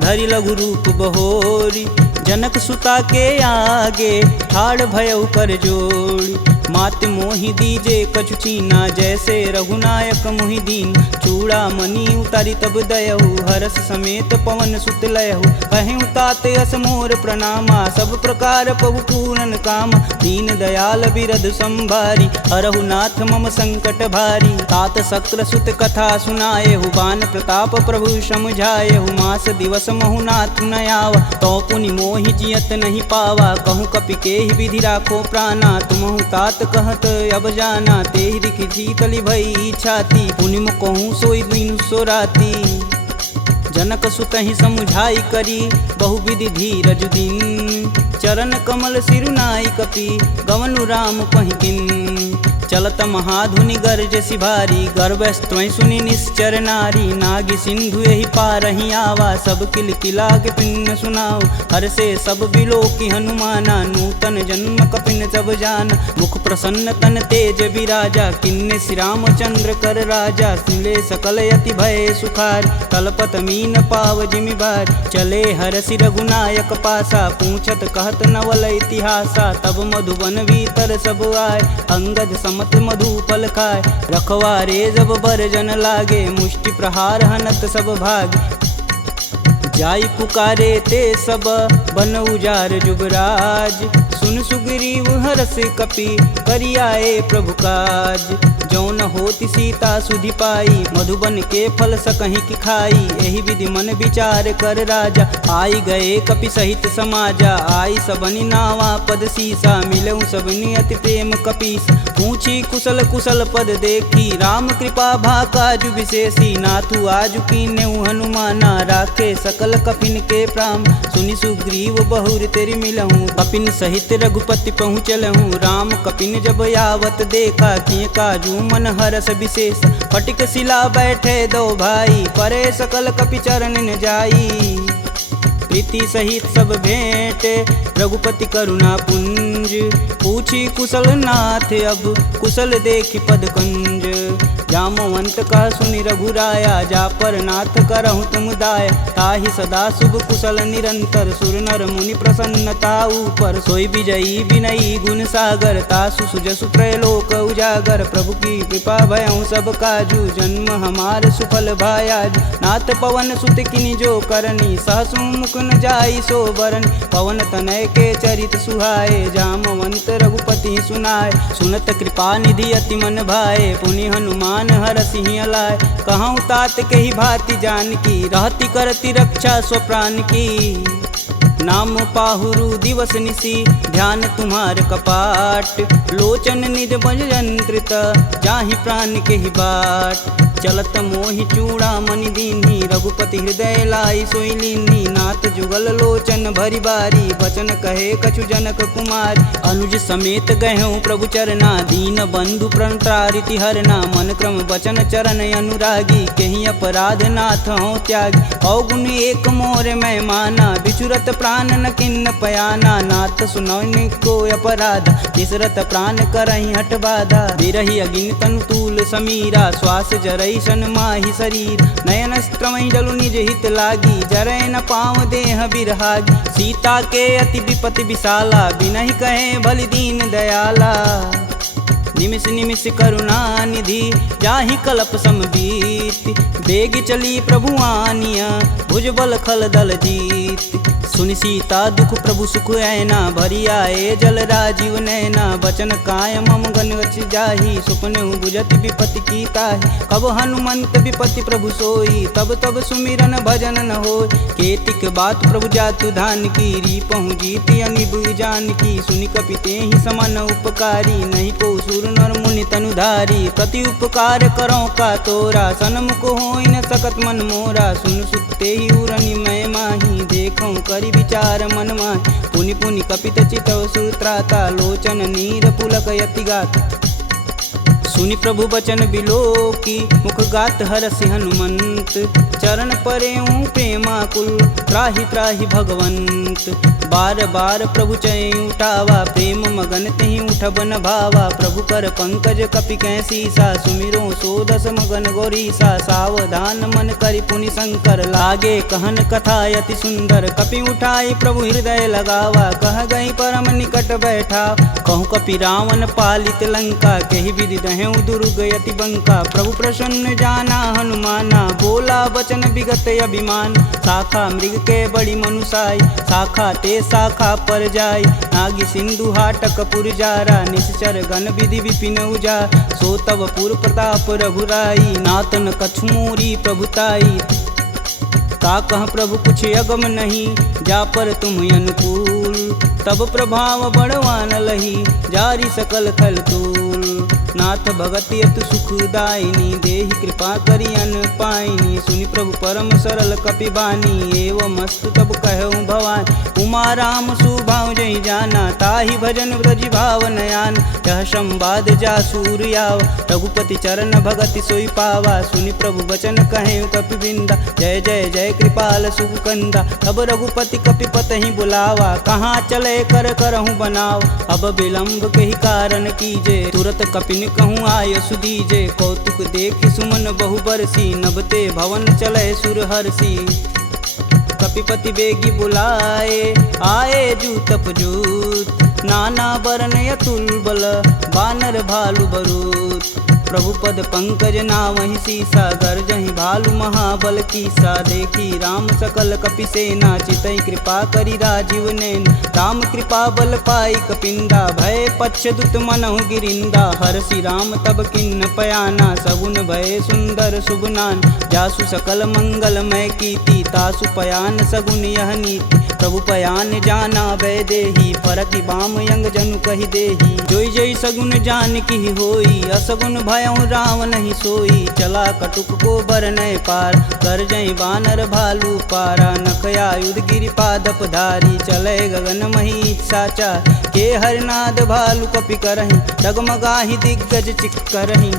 धरि लघु रूप बहोरी। जनक सुता के आगे, ठाड़ भयउ कर जोड़ी। मात मोहि दीजे कछु चीना, जैसे रघुनायक मोहि दीन। चूड़ा मणि उतारी तब दयहु, हरस समेत पवन सुत लयहु। कहें तात यस मोर प्रणामा, सब प्रकार प्रभु पूरन काम। दीन दयाल बिरध संभारी, हरहु नाथ मम संकट भारी। तात शक्र सुत कथा सुनाएहु, बान प्रताप प्रभु समझाएहु। मास दिवस महु नाथ न आवा, तो पुनि मोहि जियत नहीं पावा। कहूँ कपि के ही विधि राखो प्राणा, तुमहु तात कहत अब जाना। तेहि दिखि शीतली भई छाती, पुनि कहूँ सोई दिन सो राती। जनक सुतहि समुझाई करी, बहुविधि धीरज दिन। चरण कमल सिरुनाई कपि, गवनु राम पहिकिन। चलत महाधुनि गर्ज सिभारी, गर्भस्त्वं सुनि निश्चर नारी। नागी सिंधु यही पारहि आवा, सब किल किलाग पिन्न सुनाओ। हर से सब बिलोकि हनुमाना, नूतन जन्म कपिन सब जान। मुख प्रसन्न तन तेज विराजा, किन्ने श्री रामचंद्र कर राजा। सिले सकल यति भय सुखार, तलपत मीन पाव जिमि भार। चले हरसि रघुनायक पासा, पूछत कहत नवल इतिहासा। तब मधुबन भीतर सब आए, अंगद मत मधुपल खाए। रखवारे जब बरजन लागे, मुष्टि प्रहार हनत सब भाग। जाई पुकारे ते सब, बन उजार जुबराज। सुन सुग्रीव हरस कपि, करियाए प्रभु काज। जौन होति सीता सुधि पाई, मधुबन के फल सकहि की खाई। एहि विधि मन विचार कर राजा, आई गए कपि सहित समाजा। आई सबनि नावा पद सीसा, मिलऊँ सबनि अति प्रेम कपीस। पूछी कुशल कुशल पद देखी, राम कृपा भाकाजु विशेषी। नाथु आजु कीन्हु हनुमाना, राखे सकल कपिन के प्राम। सुनि सुग्रीव बहुर तेरि मिलहूँ, कपिन सहित रघुपति पहुँचलहूँ। राम कपिन जब यावत देखा, किए काजू मन हरस विशेष। फटिक शिला बैठे दो भाई, परे सकल कपि चरण न जाई। प्रीति सहित सब भेंट, रघुपति करुणा पुंज। पूछी कुशल नाथ अब, कुशल देखि पद कंज। जामवंत कह सुनि रघुराया, जा पर नाथ करहु तुम दाया। ताहि सदा शुभ कुशल निरंतर, सुर नर मुनि प्रसन्नता ऊपर। सोई विजयी विनयी गुण सागर, तासु सुजसु त्रैलोक उजागर। प्रभु की कृपा भयउ सब काजू, जन्म हमार सुफल भायाज। नाथ पवन सुत किनि जो करनी, सहसु मुख न जाई सो बरन। पवन तनय के चरित सुहाए, जामवंत रघुपति सुनाए। सुनत कृपा निधि अति मन भाए, पुनि हनुमान हर सिंह लाए। कहूँ तात के ही भांति जानकी, रहती करती रक्षा स्वप्राण की। नाम पाहुरु दिवस निसी, ध्यान तुम्हार कपाट। लोचन निज बज यंत्रित, जाहि प्राण के ही बाट। चलत मोहि चूड़ामणि दीन्ही, रघुपति हृदय लाई सोई लीन्ही। नाथ जुगल लोचन भरी बारी, बचन कहे कछु जनक कुमार। अनुज समेत गहूँ प्रभु चरना, दीन बंधु प्रणतारिति हरना। मन क्रम बचन चरण अनुरागी, कहीं अपराध नाथ हो त्यागी। अवगुण एक मोर मैं माना, बिचुरत प्राण न किन्न पयाना। नाथ सुनौनि को अपराध, तिसरत प्राण करहि हठ बाधा। बिरहि अगिन तनु तूल समीरा, श्वास जरई सन माहि शरीर। नयन स्त्रमहि जलु निज हित लागी, जरै न पाँव देह बिरहागी। सीता के अति विपति विशाला, बिनहि कहे बलि दीन दयाला। निमिष निमिष करुणा निधि, जाहि कल्प समबीत। बेग चली प्रभु आनिया, भुजबल खल दल जीत। सुनि सीता दुख प्रभु सुख ऐना, भरी आए जल राजीव नैना। बचन काय मम गन गच जाहि, सुपने बुझत विपति की ताहि। कब हनुमंत विपति प्रभु सोई, तब तब सुमिरन भजन न होय। केतिक बात प्रभु जातु धान की, रीपहु जीति अनिब जानकी। सुनि कपि तेहि समान उपकारी, नहीं को सुर नर मुनि तनुधारी। प्रति उपकार करो का तोरा, सन्मुख होई न सकत मन मोरा। सुन सुते ही उरनि मैं माही, देखूं करि विचार मन माहि। पुनि पुनि कपित चितव सुत्राता, लोचन नीर पुलक यति गात। सुनि प्रभु बचन बिलोकी, मुख गात हरसि हनुमंत। चरण परेऊँ प्रेमाकुल, त्राहि त्राहि भगवंत। बार बार प्रभु चय उठावा, प्रेम मगन तेहि उठब न भावा। प्रभु कर पंकज कपि कै सीसा, सुमिरो सो दस मगन गौरीसा। सावधान मन करि पुनि शंकर, लागे कहन कथा अति सुंदर। कपि उठाई प्रभु हृदय लगावा, कह गई परम निकट बैठा। कहूँ कपि रावण पालित लंका, केहि विधि दहें दुर्ग यति बंका। प्रभु प्रसन्न जाना हनुमाना, बोला बचन विगत अभिमान। शाखा मृग के बड़ी मनुसाई, शाखा ते शाखा पर जाई। नागी सिंधु हाटक पुर जारा, निश्चर गण विधि विपिन उजा। सो तब पुर प्रताप रघुराई, नातन कछु मोरी प्रभुताई। का कह प्रभु कुछ अगम नहीं, जा पर तुम अनुकूल। तब प्रभाव बड़वान लही, जारी सकल खल तूल। नाथ भगति अतु सुखदायिनी, देहि कृपा करि अन पाइनी। सुनि प्रभु परम सरल कपि बानी, एवं मस्तु तब कहूँ भवानी। उमा राम सुभाव जहि जाना, ताहि भजन ब्रज भाव नयान। यह संवाद जासूर आवा, रघुपति चरण भगति सोई पावा। सुनि प्रभु बचन कहें कपि बिंदा, जय जय जय कृपाल सुख कंदा। तब रघुपति कपि पतहि बुलावा, कहाँ चले कर करहूँ बनाव। अब विलंब के ही कारण कीजे, तुरत कपिन कहूँ आय सुदीजे। कौतुक देखि सुमन बहु बरसी, नभते भवन चले सुर हर्षि। कपिपति बेगी बुलाए, आए जूतप जूत। नाना बरन अतुल बल, बानर भालु बरूत। प्रभु पद पंकज नावहि सीसा, गर्जहि भालु महाबल कीसा। देखी राम सकल कपि सेना, चितई कृपा करि राजीव नैन। राम कृपा बल पाई कपिंदा, भय पच्छ दुत मनहु गिरिंदा। हरषि राम तब किन्न पयाना, सगुन भय सुंदर शुभ नान। जासु सकल मंगलमय कीर्ति, तासु पयान सगुन यह नीति। प्रभु पयान जाना भय देही, फरकि बाम यंग जनु कहि देही। जोई जोई सगुन जान की होई, असगुन भयउ रावण ही सोई। चला कटुक को बरनय पार, कर जय बानर भालू पारा। नखया युध गिरि पादप धारी, चले गगन मही साचा। के हरनाद भालू कपि करहि, डगमगाहि दिग्गज चिक्करहि।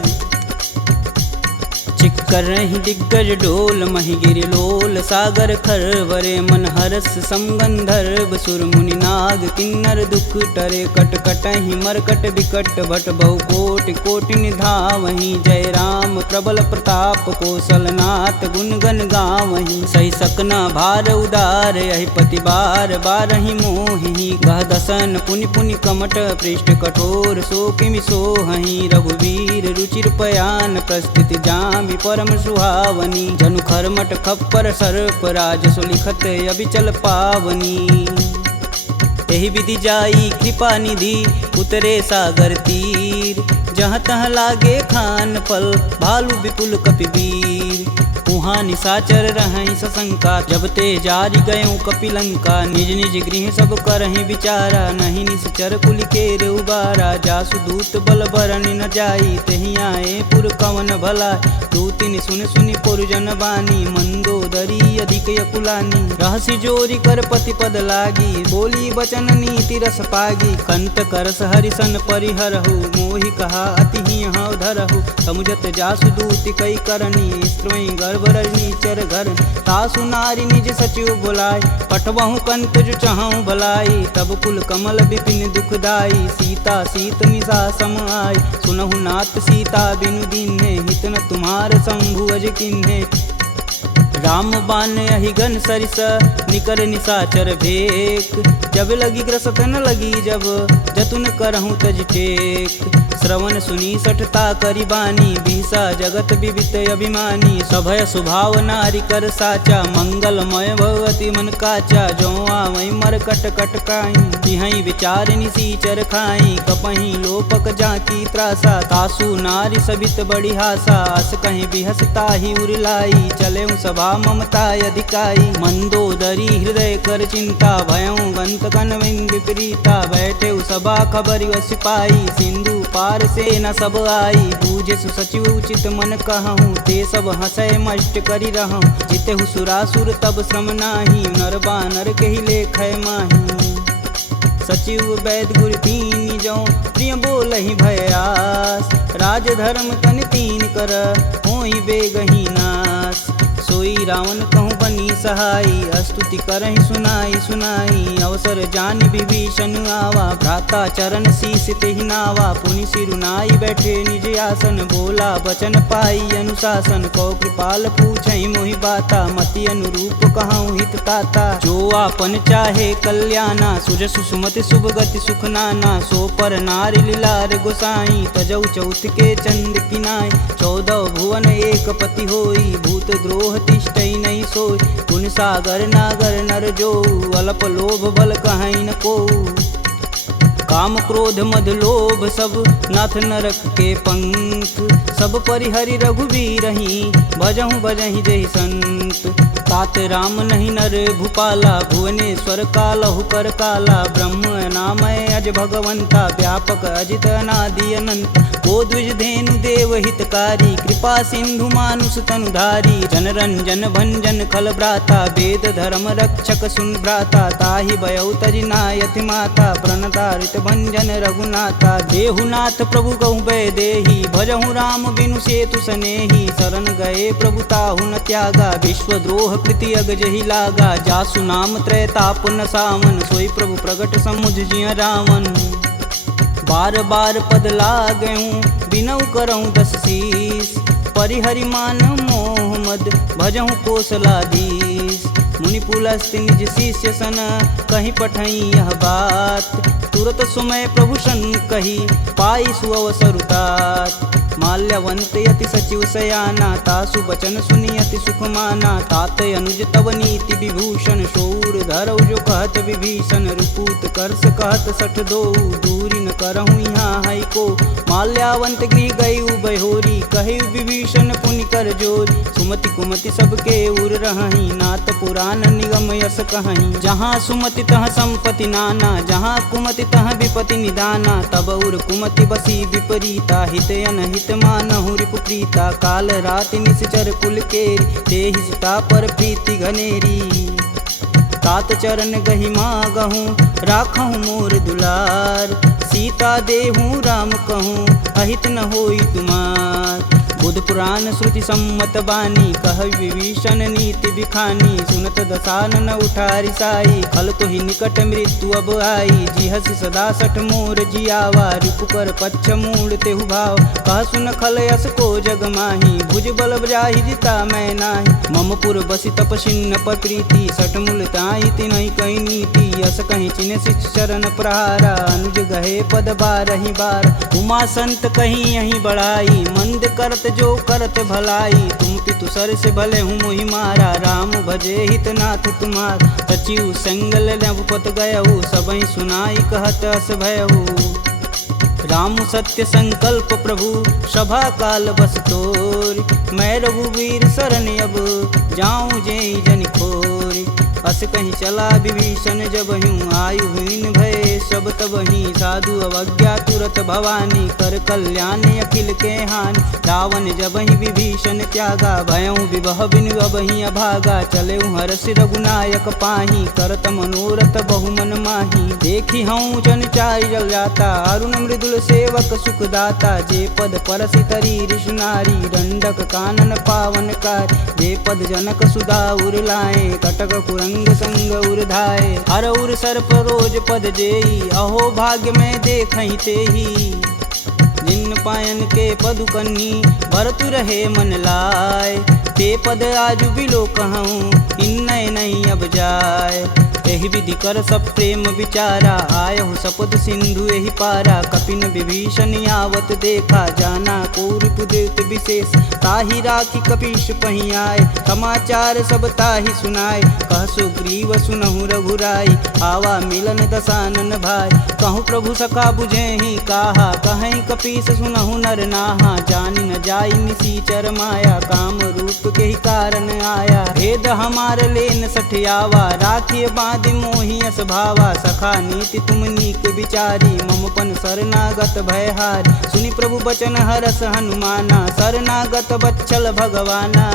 चिक्करहि दिग्गज डोल, महि गिरि लोल सागर खरवरे। मन हरस समगंधर्व सुर मुनि नाग किन्नर दुख टरे कट कटहि मरकट विकट भट बहु कोटि कोटि निधावहि जय राम प्रबल प्रताप कौशलनाथ गुण गण गावहि सही सकना भार उदार यही पति बार बारहि मोहि गह दसन पुनि पुनि कमट पृष्ठ कठोर सो किमि सोहहि रघुवीर रुचिर पयान प्रस्थिति जामि परम सुहावनी जनु खरमट खप्पर सर्प राज सुलिखत अबिचल पावनी यही विधि जाई कृपा निधि उतरे सागर तीर जहाँ तहाँ लागे खान पल भालू विपुल कपिवीर उहाँ निशाचर रहहि सशंका जब ते जारि गयों कपिलंका निज निज गृह सब करहि विचारा नहीं निश्चर कुल केर उबारा जासु दूत बल बरनि न जाई तेहि आए पुर कवन भला दूतिन सुन सुनि पुरजन बानी मंदोदरी अधिक यकुलानी रहसि जोरी कर पति पद लागी बोली बचन नीति रस पागी कंत करस हरिसन परिहरहु मोहि कहा अति हौ धरहु समुझत जासु दूति कई करनी स्त्रोई गर्भ रजनी चर घर तासु नारी निज सचिव बुलाय पठवहु कंत जो चहु भलाई तब कुल कमल विपिन दुखदाई सीता सीत निशा सम आय सुनहु नाथ सीता बिनु दीन्हे हित न तुम्हार शंभु अज किन्हे राम बान अहिगन सरिस निकर निशाचर भेक जब लगी ग्रसत न लगी जब जतुन करहूँ तज टेक श्रवण सुनी सठता करी बानी बिहसा जगत विवित अभिमानी सभय स्वभाव नारी कर साचा मंगलमय भगवती मन काचा जो आवै मर कट कट काई तिहै विचार निसीचर खाई कपहि लोपक जाकी त्रासा तासु नारी सबित बड़ी हासा अस कहीं बिहसता ही उरलाई चले सभा ममता अधिकाई मंदोदरी हृदय कर चिंता भयं गंत कन विपरीता बैठे सभा खबर सिपाही सिंधु पार से न सब आई बूझे सुसचिव उचित मन कहूँ ते सब हंसय मष्ट करी रहूँ जिते सुरासुर तब श्रम नाही नर बानर के ही लेख माही सचिव वैद गुरु तीन जो प्रिय बोल ही भयास राज धर्म तन तीन कर होई बेगही नास सोई रावण कहूँ बनी सहाई स्तुति करहि सुनाई सुनाई अवसर जान विभीषण आवा भ्राता चरण शीस तेहि नावा पुनि सिरुनाई बैठे निज आसन बोला बचन पाई अनुशासन कौ कृपाल पूछहि मोहि बाता मति अनुरूप कहूँ हित ताता जो आपन चाहे कल्याणा सुजस सुमति शुभ गति सुख नाना सो पर नारी लीलार गोसाई तजौ चौथ के चंद किनाय 14 भुवन एक पति होई भूत द्रोह तिष्ठई नहीं सोई गुण सागर नागर नर जो अल्प लोभ बल कहीं न को काम क्रोध मद लोभ सब नाथ नरक के पंख सब परिहरि रघुवीर ही भजहु भजहि जहि संत तात राम नहीं नर भूपाला भुवनेश्वर कालहु कर काला ब्रह्म नामय अज भगवंता व्यापक अजित अनादि अनंत को द्विज धेनु देव हितकारी कृपा सिंधु मानुष तनुधारी जन रंजन भंजन खल भ्राता वेद धर्म रक्षक सुन भ्राता ताहि भयउ तजि नायति माता प्रणतारित भंजन रघुनाथा देहुनाथ प्रभु गहु भय देहि भजहु राम बिनु सेतु सनेहि शरण गए प्रभु ताहु न त्यागा विश्वद्रोह कृति अग जहि लागा जासु नाम त्रैताप न सावन सोई प्रभु प्रगट समुझ जिय रावण बार बार पद लागऊं बिनऊ करऊं 10 शीस परिहरि मान मोह मद भजहु कोसलाधीश मुनि पुलस्त्य निज शिष्य सन कहीं पठई यह बात तुरत सुमय प्रभु सन कही पाई सुअवसरुतात माल्यवंत यति सचिव सयाना तासु बचन सुनि अति सुख माना तात अनुज तव नीति विभूषण शौर धरऊ जो कहत विभीषण रुपूत करस कहत सठ दो दूरी न करहूँ यहाँ है को माल्यावंत गृह गई बहोरी कही विभीषण पुनि कर जोरी सुमति कुमति सबके उर रही नाथ पुराण निगम यस कहीं जहाँ सुमति तह संपत्ति नाना जहाँ कुमति तह विपति निदाना तब उर कुमति बसी विपरीता हित अनहित मानहु रिपुप्रीता काल राति निश्चर कुल केरी तेहि सुता पर प्रीति घनेरी तात चरण गहि मागहूँ राखहूँ मोर दुलार सीता देहूँ राम कहूँ अहित न होई तुमार बुध पुराण श्रुति सम्मत बानी, कह विभीषण नीति बिखानी। सुनत दसानन उठारी साई, खल तो ही निकट मृत्यु अब आई। जिहसि सदा सठ मोर जियावा, रिपुकर पच्छ मूड़ तेहु भाव। कह सुन खल यस को जग माही, भुज बल जाहि जिता मैं नाही। मम पुर बसि तपसिन्न पर प्रीति, सठ मूल ताहि तिन्हि कही नीति। यस कहीं चिन्ह शिष चरण प्रहारा, अनुज गहे पद बारहि बार। उमा संत कहीं यही बढ़ाई, मंद करत जो करत भलाई। तुम पितु सर से भले हूँ मोहि मारा, राम भजे हित नाथ तुम्हार। सचिव संगल नवपत गयहु, सबहि सुनाई कहत अस भयहु। राम सत्य संकल्प प्रभु, सभा काल बस तोरि। मैं रघुवीर शरण अब, जाऊं जेहि जनि खोरि। अस कहीं चला विभीषण जब हूँ, आयुहीन भय सब तबहि। साधु अवज्ञा तुरत भवानी, कर कल्याण अखिल के हानि। रावण जबहि विभीषण त्यागा, भयउ विभह बिनु अबहि अभागा। चलेउ हरष रघुनायक पाही, करत मनोरथ बहु मन माही। देखी हूँ जन चारि जल जाता, अरुण मृदुल सेवक सुखदाता। जे पद परसि तरी ऋषि नारी, दंडक कानन पावन कार। जे पद जनक सुधा उर लाए, कटक कुरंग संग उर्धाए। हर उर सर्प रोज पद जेई, अहो भाग्य में देखहि तेहि। जिन पायन के पदु कन्ही, भरतु रहे मन लाय। ते पद आजु बिलो कहूँ, इन्नय नहीं अब जाय। एहि विधि कर सब प्रेम विचारा, आयहु सपद सिंधु एहि पारा। कपिन विभीषण आवत देखा, जाना कौरव देत विशेष। ताहि राखी कपीश पहि आए, समाचार सब ताहि सुनाए। कह सुग्रीव सुनहु रघुराई, आवा मिलन दसानन भाई। कहूँ प्रभु सखा बुझेहि काहा, कहीं कपीस सुनहु नर नाहा। जानि न जाई निसीचर माया, काम रूप के ही कारण आया। भेद हमार लेन सठियावा, राखिए बांधि मोहि यस भावा। सखा नीति तुम नीक विचारी, ममपन शरणागत भयहारी। सुनि प्रभु बचन हरस हनुमाना, शरणागत बच्चल भगवाना।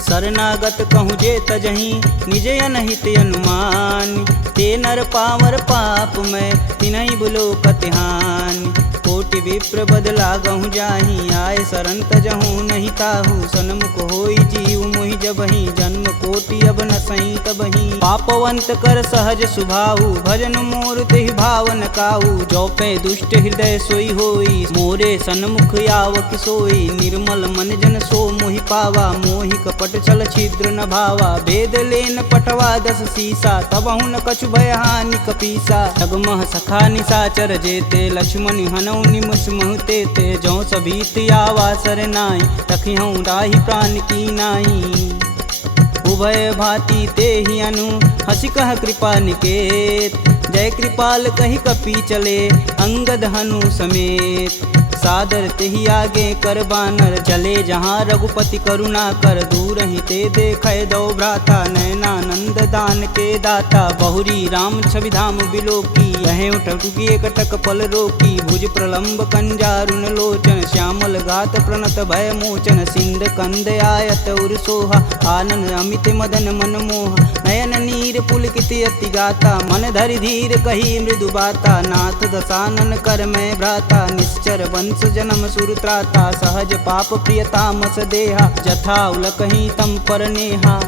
शरणागत कहूँ जे तजहि, निज अनहित अनुमान। ते नर पावर पाप में, तिन्हि बुलोकत हानि। कोटि विप्र बदला गहूँ जाहि, आए शरण तजहूँ नहीं ताहू। सन्मुख होई जीव मोहि जबहि, जन्म कोटि अब न सही तबहि। पापवंत कर सहज सुभाऊ, भजन मोर तेहि भावन काऊ। जो पे दुष्ट हृदय सोई होई, मोरे सन्मुख आव किसोई। निर्मल मन जन सो मोहि पावा, मोहि कपट छल छिद्र न भावा। भेद लेन पटवा दस सीसा, तबहु न कछु भय हानि कपीसा। जगमह सखा निशाचर जेते, लक्ष्मण हनौ निमस महते ते। जौ सभीत आवा सरनाई, तखिहूँ राहि प्राण की नाई। उभय भांति ते ही अनु, हसि कह कृपा निकेत। जय कृपाल कहि कपि चले, अंगद हनु समेत। सादर तेहि आगे कर बानर, चले जहाँ रघुपति करुणा कर। दूर ही ते देखै दो भ्राता, नयनानंद दान के दाता। बहुरी राम छवि धाम बिलोकी, यहें उठुकी एकटक पल रोकी। भुज प्रलंब कंजारुन लोचन, श्यामल गात प्रणत भय मोचन। सिंध कंद आयत उर सोहा, आनन अमित मदन मन मोह। नयन नीर पुलकित अति गाता, मन धरि धीर कही मृदु बाता। नाथ दसानन कर मैं भ्राता, निश्चर वंश जन्म सुर त्राता। सहज पाप प्रियतामस देहा, जथा उलकहि तम पर नेहा।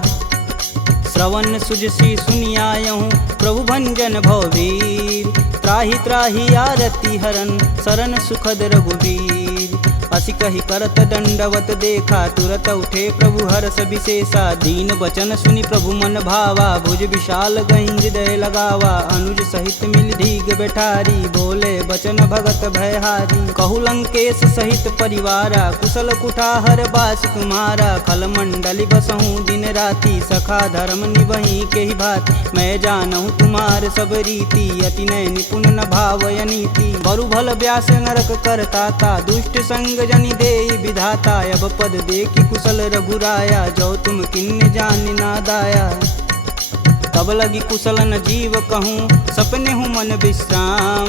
श्रवण सुजसी सुनियायहूँ, प्रभु भंजन भववीर। त्राहि त्राहि आरती हरन, शरण सुखद रघुवीर। असी कही करत दंडवत देखा, तुरत उठे प्रभु हरष विशेषा। दीन बचन सुनि प्रभु मन भावा, भुज विशाल गहि हृदय लगावा। अनुज सहित मिल धीग बैठारी, बोले बचन भगत भयहारी। कहु लंकेश सहित परिवारा, कुशल कुठाहर बास तुम्हारा। खल मंडली बसहूँ दिन राति, सखा धर्म निबहि के ही भात। मैं जानहूँ तुम्हार सब रीति, अति नय निपुण न भावय नीति। बरु भल व्यास नरक करताता, दुष्ट संग जनि देई विधाता। अब पद देखी कुशल रघुराया, जो तुम किन्ने जान ना दाया। तब लगी कुशल न जीव कहूँ, सपने हूँ मन विश्राम।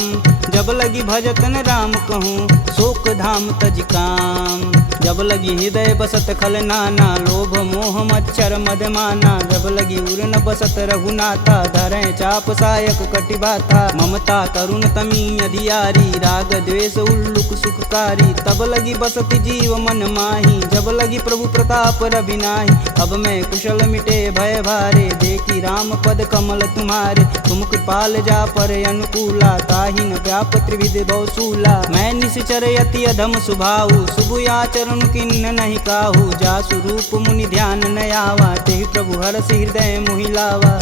जब लगी भजतन राम कहूँ, शोक धाम तज काम। जब लगी हृदय बसत खल नाना, लोभ मोह मच्छर मदमाना, जब लगी उर न बसत रघुनाथा, धरें चाप सायक कटिबाथा, ममता करुण तमी अधियारी, राग द्वेष उल्लुक सुखकारी, तब लगी बसत जीव मन माही, जब लगी प्रभु प्रताप रविनाही, अब मैं कुशल मिटे भय भारे, देखी राम पद कमल तुम्हारे, तुम कृपाल जा पर अनुकूला, ताहि न व्याप त्रिविध बहुसूला, मैं निश्चर यति अधम सुभाऊ, शुभ आचरण किन्न नहीं काहू, जासु रूप मुनि ध्यान न आवा, तेहि प्रभु हरष हृदय मोहि लावा।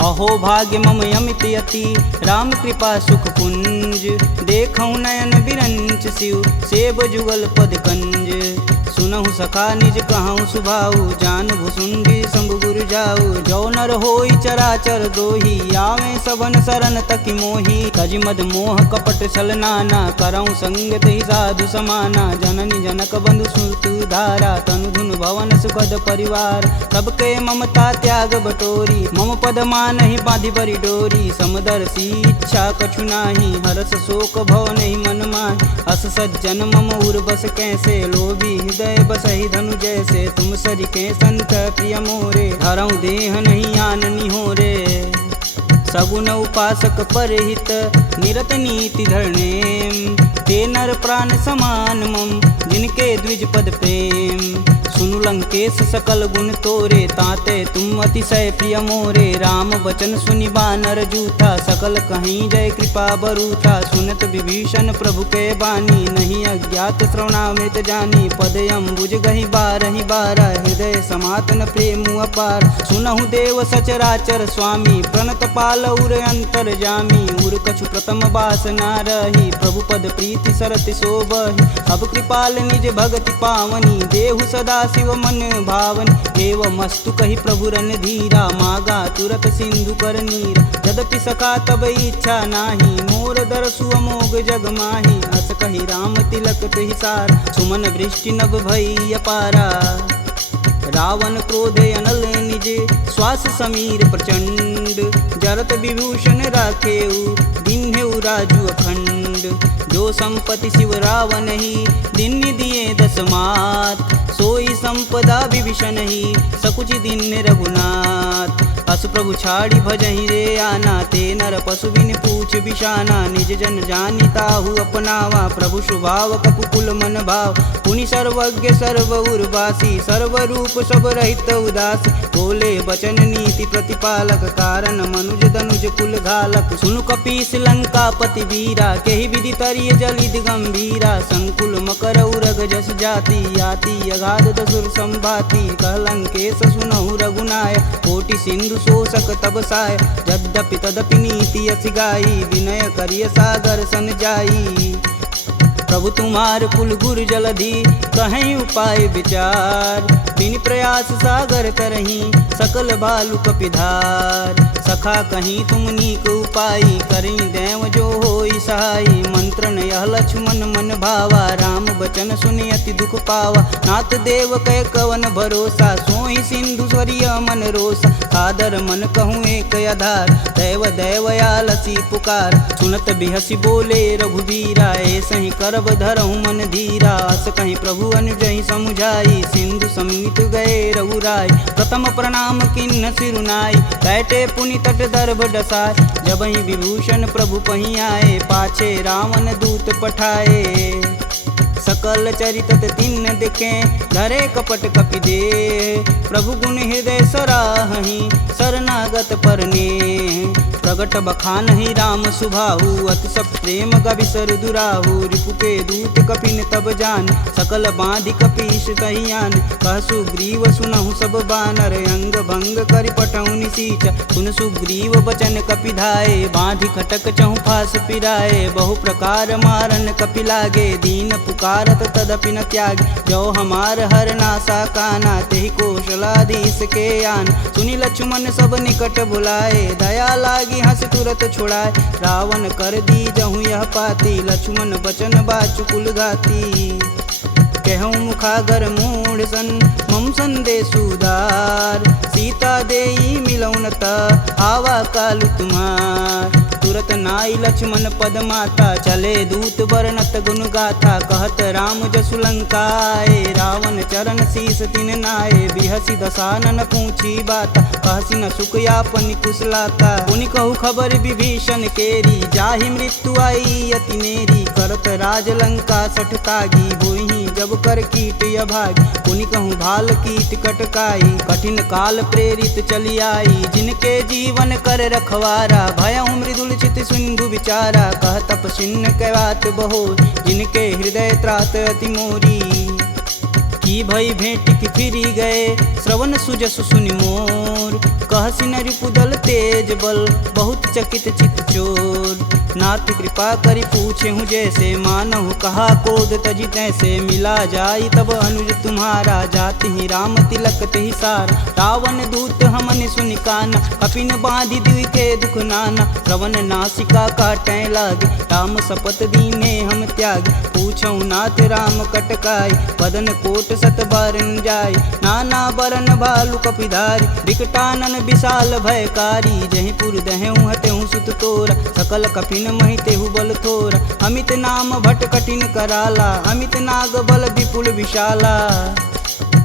अहो भाग्य मम यमित यति, राम कृपा सुख पुंज, देखऊँ नयन बिरंच शिव, सेब जुगल पद कंज, सुनहु सखा निज कहूँ सुभाऊ, जान भुसुंडी शंभु गुरु जाऊ, जो नर होई चराचर द्रोही, आवे सबन शरण तकि मोही, तज मद मोह कपट छल नाना, करऊँ संगत ही साधु समाना, जननी जनक बंधु सुत धारा, तनु धुन भवन सुखद परिवार, सबके ममता त्याग बटोरी, मम पद मानहि बांधि बरी डोरी, समदर्शी इच्छा कछु नाही, हरस शोक भव नहीं मन माहि, अस सज्जन मम उर बस कैसे, लोभी हृदय बसहि धनु जैसे, तुम सरिके संत प्रिय मोरे, धरऊँ देह नहीं आननी हो रे, सगुन उपासक परहित, निरत नीति धरणेम, ते नर प्राण समान मम, जिनके द्विज पद प्रेम, सुनु लंकेश सकल गुण तोरे, ताते तुम अतिशय प्रिय मोरे, राम बचन सुनि बानर जूथा, सकल कहीं जय कृपा बरूथा, सुनत विभीषण प्रभु के बानी, नहीं अज्ञात श्रवणामृत जानी, पद अम्बुज गहि बारहि बारा, हृदय समातन प्रेम अपार, सुनहु देव सचराचर स्वामी, प्रणत पाल उर अंतर जामी, उर कछु प्रथम बास ना रही, प्रभु पद प्रीति सरति शोभहि, अब कृपाल निज भगति पावनी, देहु सदा शिव मन भावन, एवं मस्तु कही प्रभु रन धीरा, मागा तुरत सिंधु कर नीर, यद्यपि सका तब इच्छा नाही, मोर दरसु अमोघ जग माही, अस कही राम तिलक तुहिसार, सुमन वृष्टि नभ भई अपारा, रावण क्रोध अनल निज, श्वास समीर प्रचंड, जरत विभूषण राखेऊ, दिन्हेऊ राजु अखंड, जो संपत्ति शिव रावण ही, दिन दिए दस मात, सोई संपदा विभीषण ही, सकुच दिन रघुनाथ, अस प्रभु छाड़ी भजहि रे आना, ते नर पशु बिन पूछ बिशाना, निज जन जानि ताहु अपनावा, प्रभु स्वभाव कपुकुल मन भाव, पुनि सर्वज्ञ सर्व उर्वासी, सर्व रूप सब रहित उदासी, बोले बचन नीति प्रतिपालक, कारण मनुज धनुज कुल घालक, सुनु कपीस लंकापति वीरा, केहि विधि तरिय जलिद गंभीरा, संकुल मकर उरग जस जाति, याति अगाध दसुर संभाति, कहलंकेश सुनहु रघुनाय, कोटि सिंधु शोषक तब साय, यद्यपि तदपि नीति अति गाई, विनय करिय सागर सन जाई, प्रभु तुम्हार कुल गुर जलधि, कहीं उपाय विचार, बिन प्रयास सागर तरही, सकल भालु कपिधार, सखा कहीं तुम नीक उपाय, करी देव जो होई सहाई, मंत्रन यह लक्ष्मण मन भावा, राम बचन सुनि अति दुख पावा, नाथ देव कै कवन भरोसा, सोई सिंधु स्वरिय मन रोसा, आदर मन कहूँ एक आधार, दैव दैवयालसी पुकार, सुनत बिहसी बोले रघुबीरा, ऐसे ही करब धरहु मन धीरा, अस कहीं प्रभु अनुजहि समुझाई, सिंधु समीत गए रघुराय, प्रथम प्रणाम किन्न सिरुनाई, बैठे पुनि तट दर्भ डसाय, जबहि विभूषण प्रभु पही आए, पाछे रावण दूत पठाए, सकल चरित तिन्न दिखे, धरे कपट कपि दे, प्रभु गुण हृदय सराहि, शरणागत परने, प्रगट बखानहि राम सुभाहु, अति सब प्रेम गविसर दुराहु, रिपु के दूत कपिन तब जान, सकल बांधि कपीश कहियान, कह सुग्रीव सुनहु सब बानर, अंग भंग करि पटौनि निसीच, सुन सुग्रीव बचन कपिधाए, बांधि खटक चहु फास पिराए, बहु प्रकार मारन कपि लागे, दीन पुकारत तदपि न त्यागे, जो हमार हर नासा काना, तेहि कौशलाधीश के आन, सुनि लक्ष्मण सब निकट बुलाए, दया लागी हंस तुरत छुड़ाए, रावण कर दी जहूँ यह पाती, लक्ष्मण बचन बाचुकुल घाती, कहूँ मुखागर मूढ़ सन, मम संदेश उदार, सीता देई मिलौन ता, आवा कालु तुम्हार, तुरत नाई लक्ष्मण पद माता, चले दूत वर्णत गुण गाथा। कहत राम जसु लंकाए, रावण चरण शीस तिन नाये। बिहसी दसानन पूछी बात, कहसी न सुख यापन कुशलाता। पुनि कहु खबर विभीषण केरी, जाहि मृत्यु आई अति नेरी। करत राज लंका सठ तागी, होई जब कर कीट अभागी। पुनि कहूँ भाल कीट कटकाई, कठिन काल प्रेरित चली आई। जिनके जीवन कर रखवारा, भयउ मृदुल चित सिंधु विचारा। कह तपसिन्न कहवात बहो, जिनके हृदय त्रात अति मोरी। की भई भेंट की फिरी गए, श्रवण सुजस सुनि मोर। कहसी न रिपुदल तेज बल, बहुत चकित चित चोर। नाथ कृपा करि पूछे हूँ जैसे, मानहु कहा क्रोध तजि तैसे। मिला जाई तब अनुज तुम्हारा, जाति ही राम तिलक तेहि सार। रावण दूत हमन सुनि काना, कपिन बांधि दिव्य के दुख नाना। श्रवण नासिका काटै लागे, राम शपथ दीने हम त्याग। पूछऊ नाथ राम कटकाई, बदन कोट सत बारन जाय। नाना बरन भालु कपिधारी, विकटानन विशाल भयकारी। जहि पुर दहु हतेहु सुत तोरा, सकल कपिन महि तेहु बल थोरा। अमित नाम भट कठिन कराला, अमित नाग बल विपुल विशाला।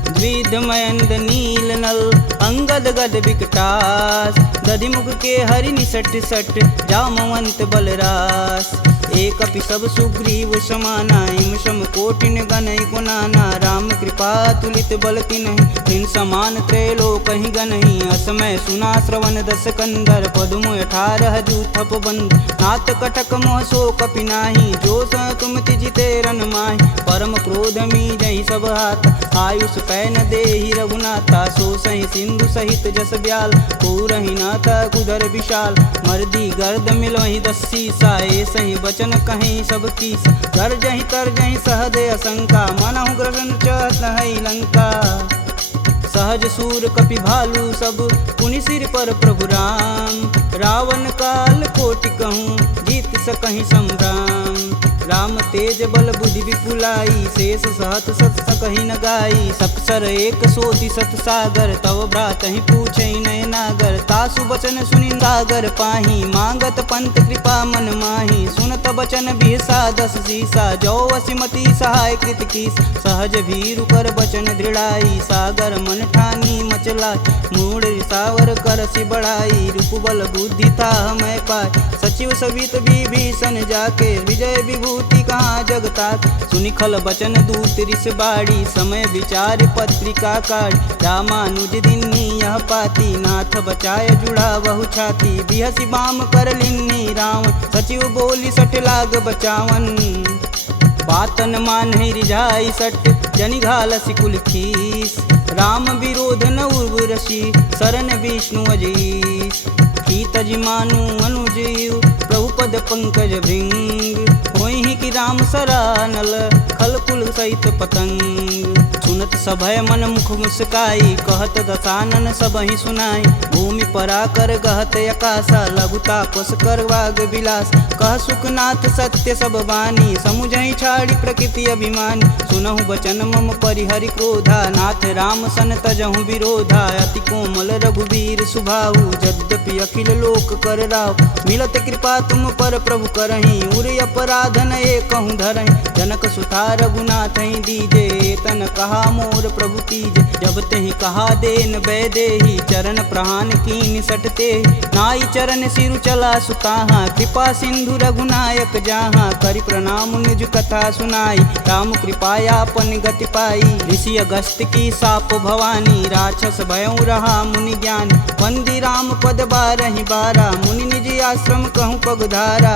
द्विध मयंद नील नल, अंगद गद विकटास। दधिमुख के हरि निसट सट, जामवंत बलरास। एक अपि सब सुग्रीव समाना, इम सम कोटिन गनहि गुनाना। राम कृपा तुलित बल तिन्हि, तिन समान त्रैलोक ही गनहि। असमय सुना श्रवण दस कंदर, पदुम 18 जूथप बंद। नाथ कटक मोह सो कपि नाही, जो स तुम तिजिते रन माहि। परम क्रोध मी जहि सब हाथ, आयुष पै न देहि रघुनाथा। सो सहि सिंधु सहित जस ब्याल, पूरहि नाथ कुधर विशाल। मर्दी गर्द मिलहि 10 सीसा, सही बचन कहीं सब कीस। गर्जहि तरजहि सहदे असंका, मनहु ग्रसन चहत है लंका। सहज सूर कपि भालू सब, पुनि सिर पर प्रभु राम। रावण काल कोटि कहूँ, जीत सकहि संग्राम। राम तेज बल बुद्धि विपुलाई, शेष सहत सत सकहि न गाई। सपसर एक सोति सत सागर, तव भ्रातहि पूछहि नय नागर। तासु बचन सुनि सागर पाही, मांगत पंत कृपा मन माही। सुनत बचन बिहसा 10 सीसा, जो वसिमति सहाय कृत कीस। सहज भीरु कर बचन दृढ़ाई, सागर मन ठानी मचला। मूढ़ रिसावर करसि बढ़ाई, रूप बल बुद्धि था मैं पाय। सचिव सवित विभीषण जाके, विजय विभूति कहाँ जगतात। सुनि खल बचन दूत रिस बाड़ी, समय विचार पत्रिका काढ़। रामानुज दिन्नी यह पाती, नाथ बचाय जुड़ा बहु छाती। बिहसी बाम कर लिन्नी रावण, सचिव बोली सठ लाग बचावन। बातन मान रिझाई सट, जनि घालसि कुल खीस। राम विरोध न उर्वरसी, शरण विष्णु अजीस। की तज मानु अनुजीव, प्रभु पद पंकज भृंग। होहि कि राम सरानल, खल कुल सहित पतंग। सुनत सभय मन मुख मुस्काई, कहत दसानन सबहि सुनाई। भूमि परा कर गहत अकासा, लघुता पस कर वाग विलास। कह सुखनाथ सत्य सब बानी, समुझहि छाड़ी प्रकृति अभिमानी। सुनहु बचन मम परिहरि क्रोधा, नाथ राम सन तजहु विरोधा। अति कोमल रघुवीर सुभाऊ, यद्यपि अखिल लोक कर राव। मिलत कृपा तुम पर प्रभु करहि, उर अपराधन एकहु धरहि। जनक सुता रघुनाथ ही दीजे, तन कहा मोर प्रभु कीजे। जब तेहि कहा देन बैदेही, चरण प्रहान कीन सटते। नाई चरण सिरु चला सुताहा, कृपा सिंधु रघुनायक जहाँ। करि प्रणाम निज कथा सुनाई, राम कृपायापन गति पाई। ऋषि अगस्त की साप भवानी, राक्षस भयउ रहा मुनि ज्ञानी। वंदी राम पद 12 बारा, मुनि निज आश्रम कहूँ पगधारा।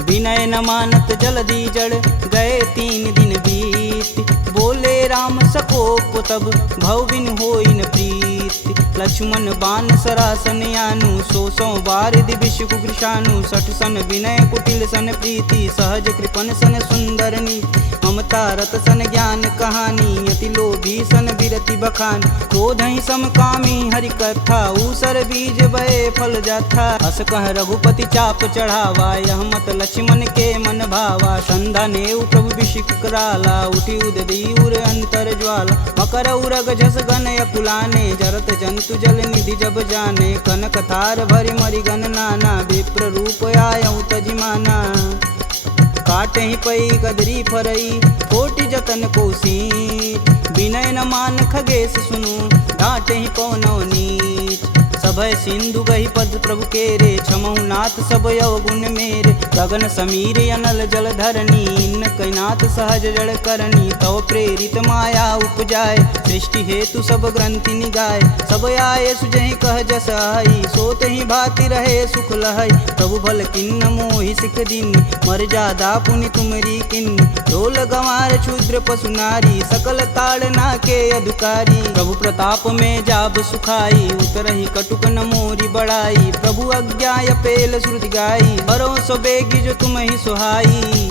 विनय न मानत जलधि जड़, गए 3 दिन बीत। बोले राम सकोप तब, भव बिन होई न प्रीत। लक्ष्मण बान सरासन यानु, 100 बार दिविश कुकृशानु। 60 सन विनय कुटिल सन प्रीति, सहज कृपन सन सुंदर नीति। ममता रत सन ज्ञान कहानी, यति लोभी सन विरति बखान। क्रोधहि समकामी हरि कथा, ऊसर बीज बए फल जाथा। अस कह रघुपति चाप चढ़ावा, यह मत लक्ष्मण के मन भावा। संधा नेउ प्रभु बिषिक कराला, उठी उददी उर अंतर ज्वाला। मकर उरग झस गन अकुलाने, जरत जंत हेतु जल निधि जब जाने, कनक थार भरि मरिगन नाना, विप्र रूप आयऊ तजिमाना। काटे ही पई गदरी फरई, कोटि जतन कोसीट, विनय न मान खगेश सुनु, डांटे ही पवनौ नीच। सभय सिंधु गही पद प्रभु केरे, छमहु नाथ सब अवगुण मेरे। गगन समीर अनल जल धरनी, इन कैनाथ सहज जड़ करनी। तव प्रेरित माया उपजाय, सृष्टि हेतु सब ग्रंथि निगाय। सब आये सुजहि कह जस आई, सोत ही भाति रहे सुख लहई। प्रभु भल किन्न मोहि सिख दीन, मर्यादा पुनि तुमरी किन्न। ढोल गंवार शूद्र पशु नारी, सकल ताड़ना के अधिकारी। प्रभु प्रताप में जाब सुखाई, उतरहि कटुक न मोरी बड़ाई। प्रभु आज्ञा पेल श्रुति गाई, बरो सो बेगी जो तुम ही सुहाई।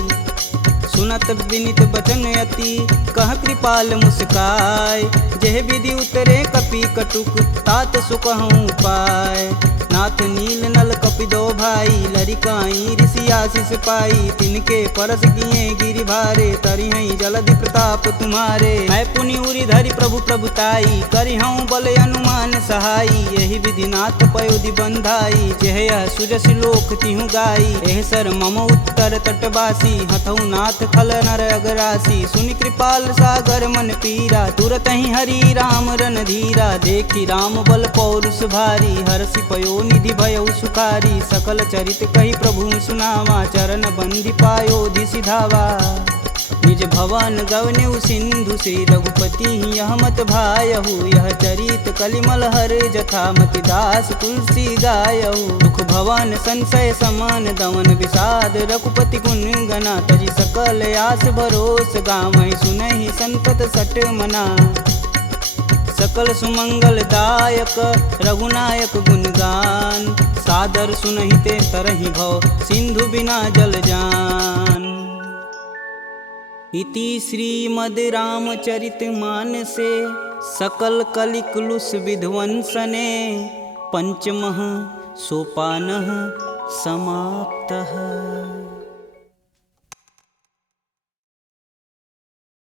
सुनत विनित बचन अति, कह कृपाल मुस्काय। जेह विधि उतरे कपि कटुक, तात सुकहूँ पाय। नाथ नील नल कपि दो भाई, लरिकाई ऋषि आशीष पाई। तिनके परस किए गिरि भारे, तरिहई जलधि प्रताप तुम्हारे। मैं पुनि उरि धरि प्रभु प्रभुताई, करिहऊँ बल अनुमान सहाई। यही विधि नाथ पयोधि बंधाई, जेह यह सुजसि लोक तिहु गाई। एह सर मम उत्तर तटवासी, हथऊ नाथ खल नर अगरासी। सुनि कृपाल सागर मन पीरा, तुरत ही हरि राम रन धीरा। देखी राम बल पौरुष भारी, हरषि पयो निधि भयउ सुखारी। सकल चरित कही प्रभु सुनावा, चरण बंदी पायोधि सिधावा। निज भवन गवनेउ सिंधु श्री रघुपति यह मत भायहु। यह चरित कलिमल हर जथा, मति दास तुलसी गायहु। दुख भवन संशय समान, दमन विषाद रघुपति गुण गना। तजि सकल आस भरोस, गावहि सुनहि संतत सट मना। सकल सुमंगल दायक रघुनायक गुणगान, सादर सुनहि ते तरहि भव, सिंधु बिना जल जान। इति श्रीमद् रामचरित मानसे, सकल कलिकुलुष विध्वंसने। पंचमः सोपानः समाप्तः।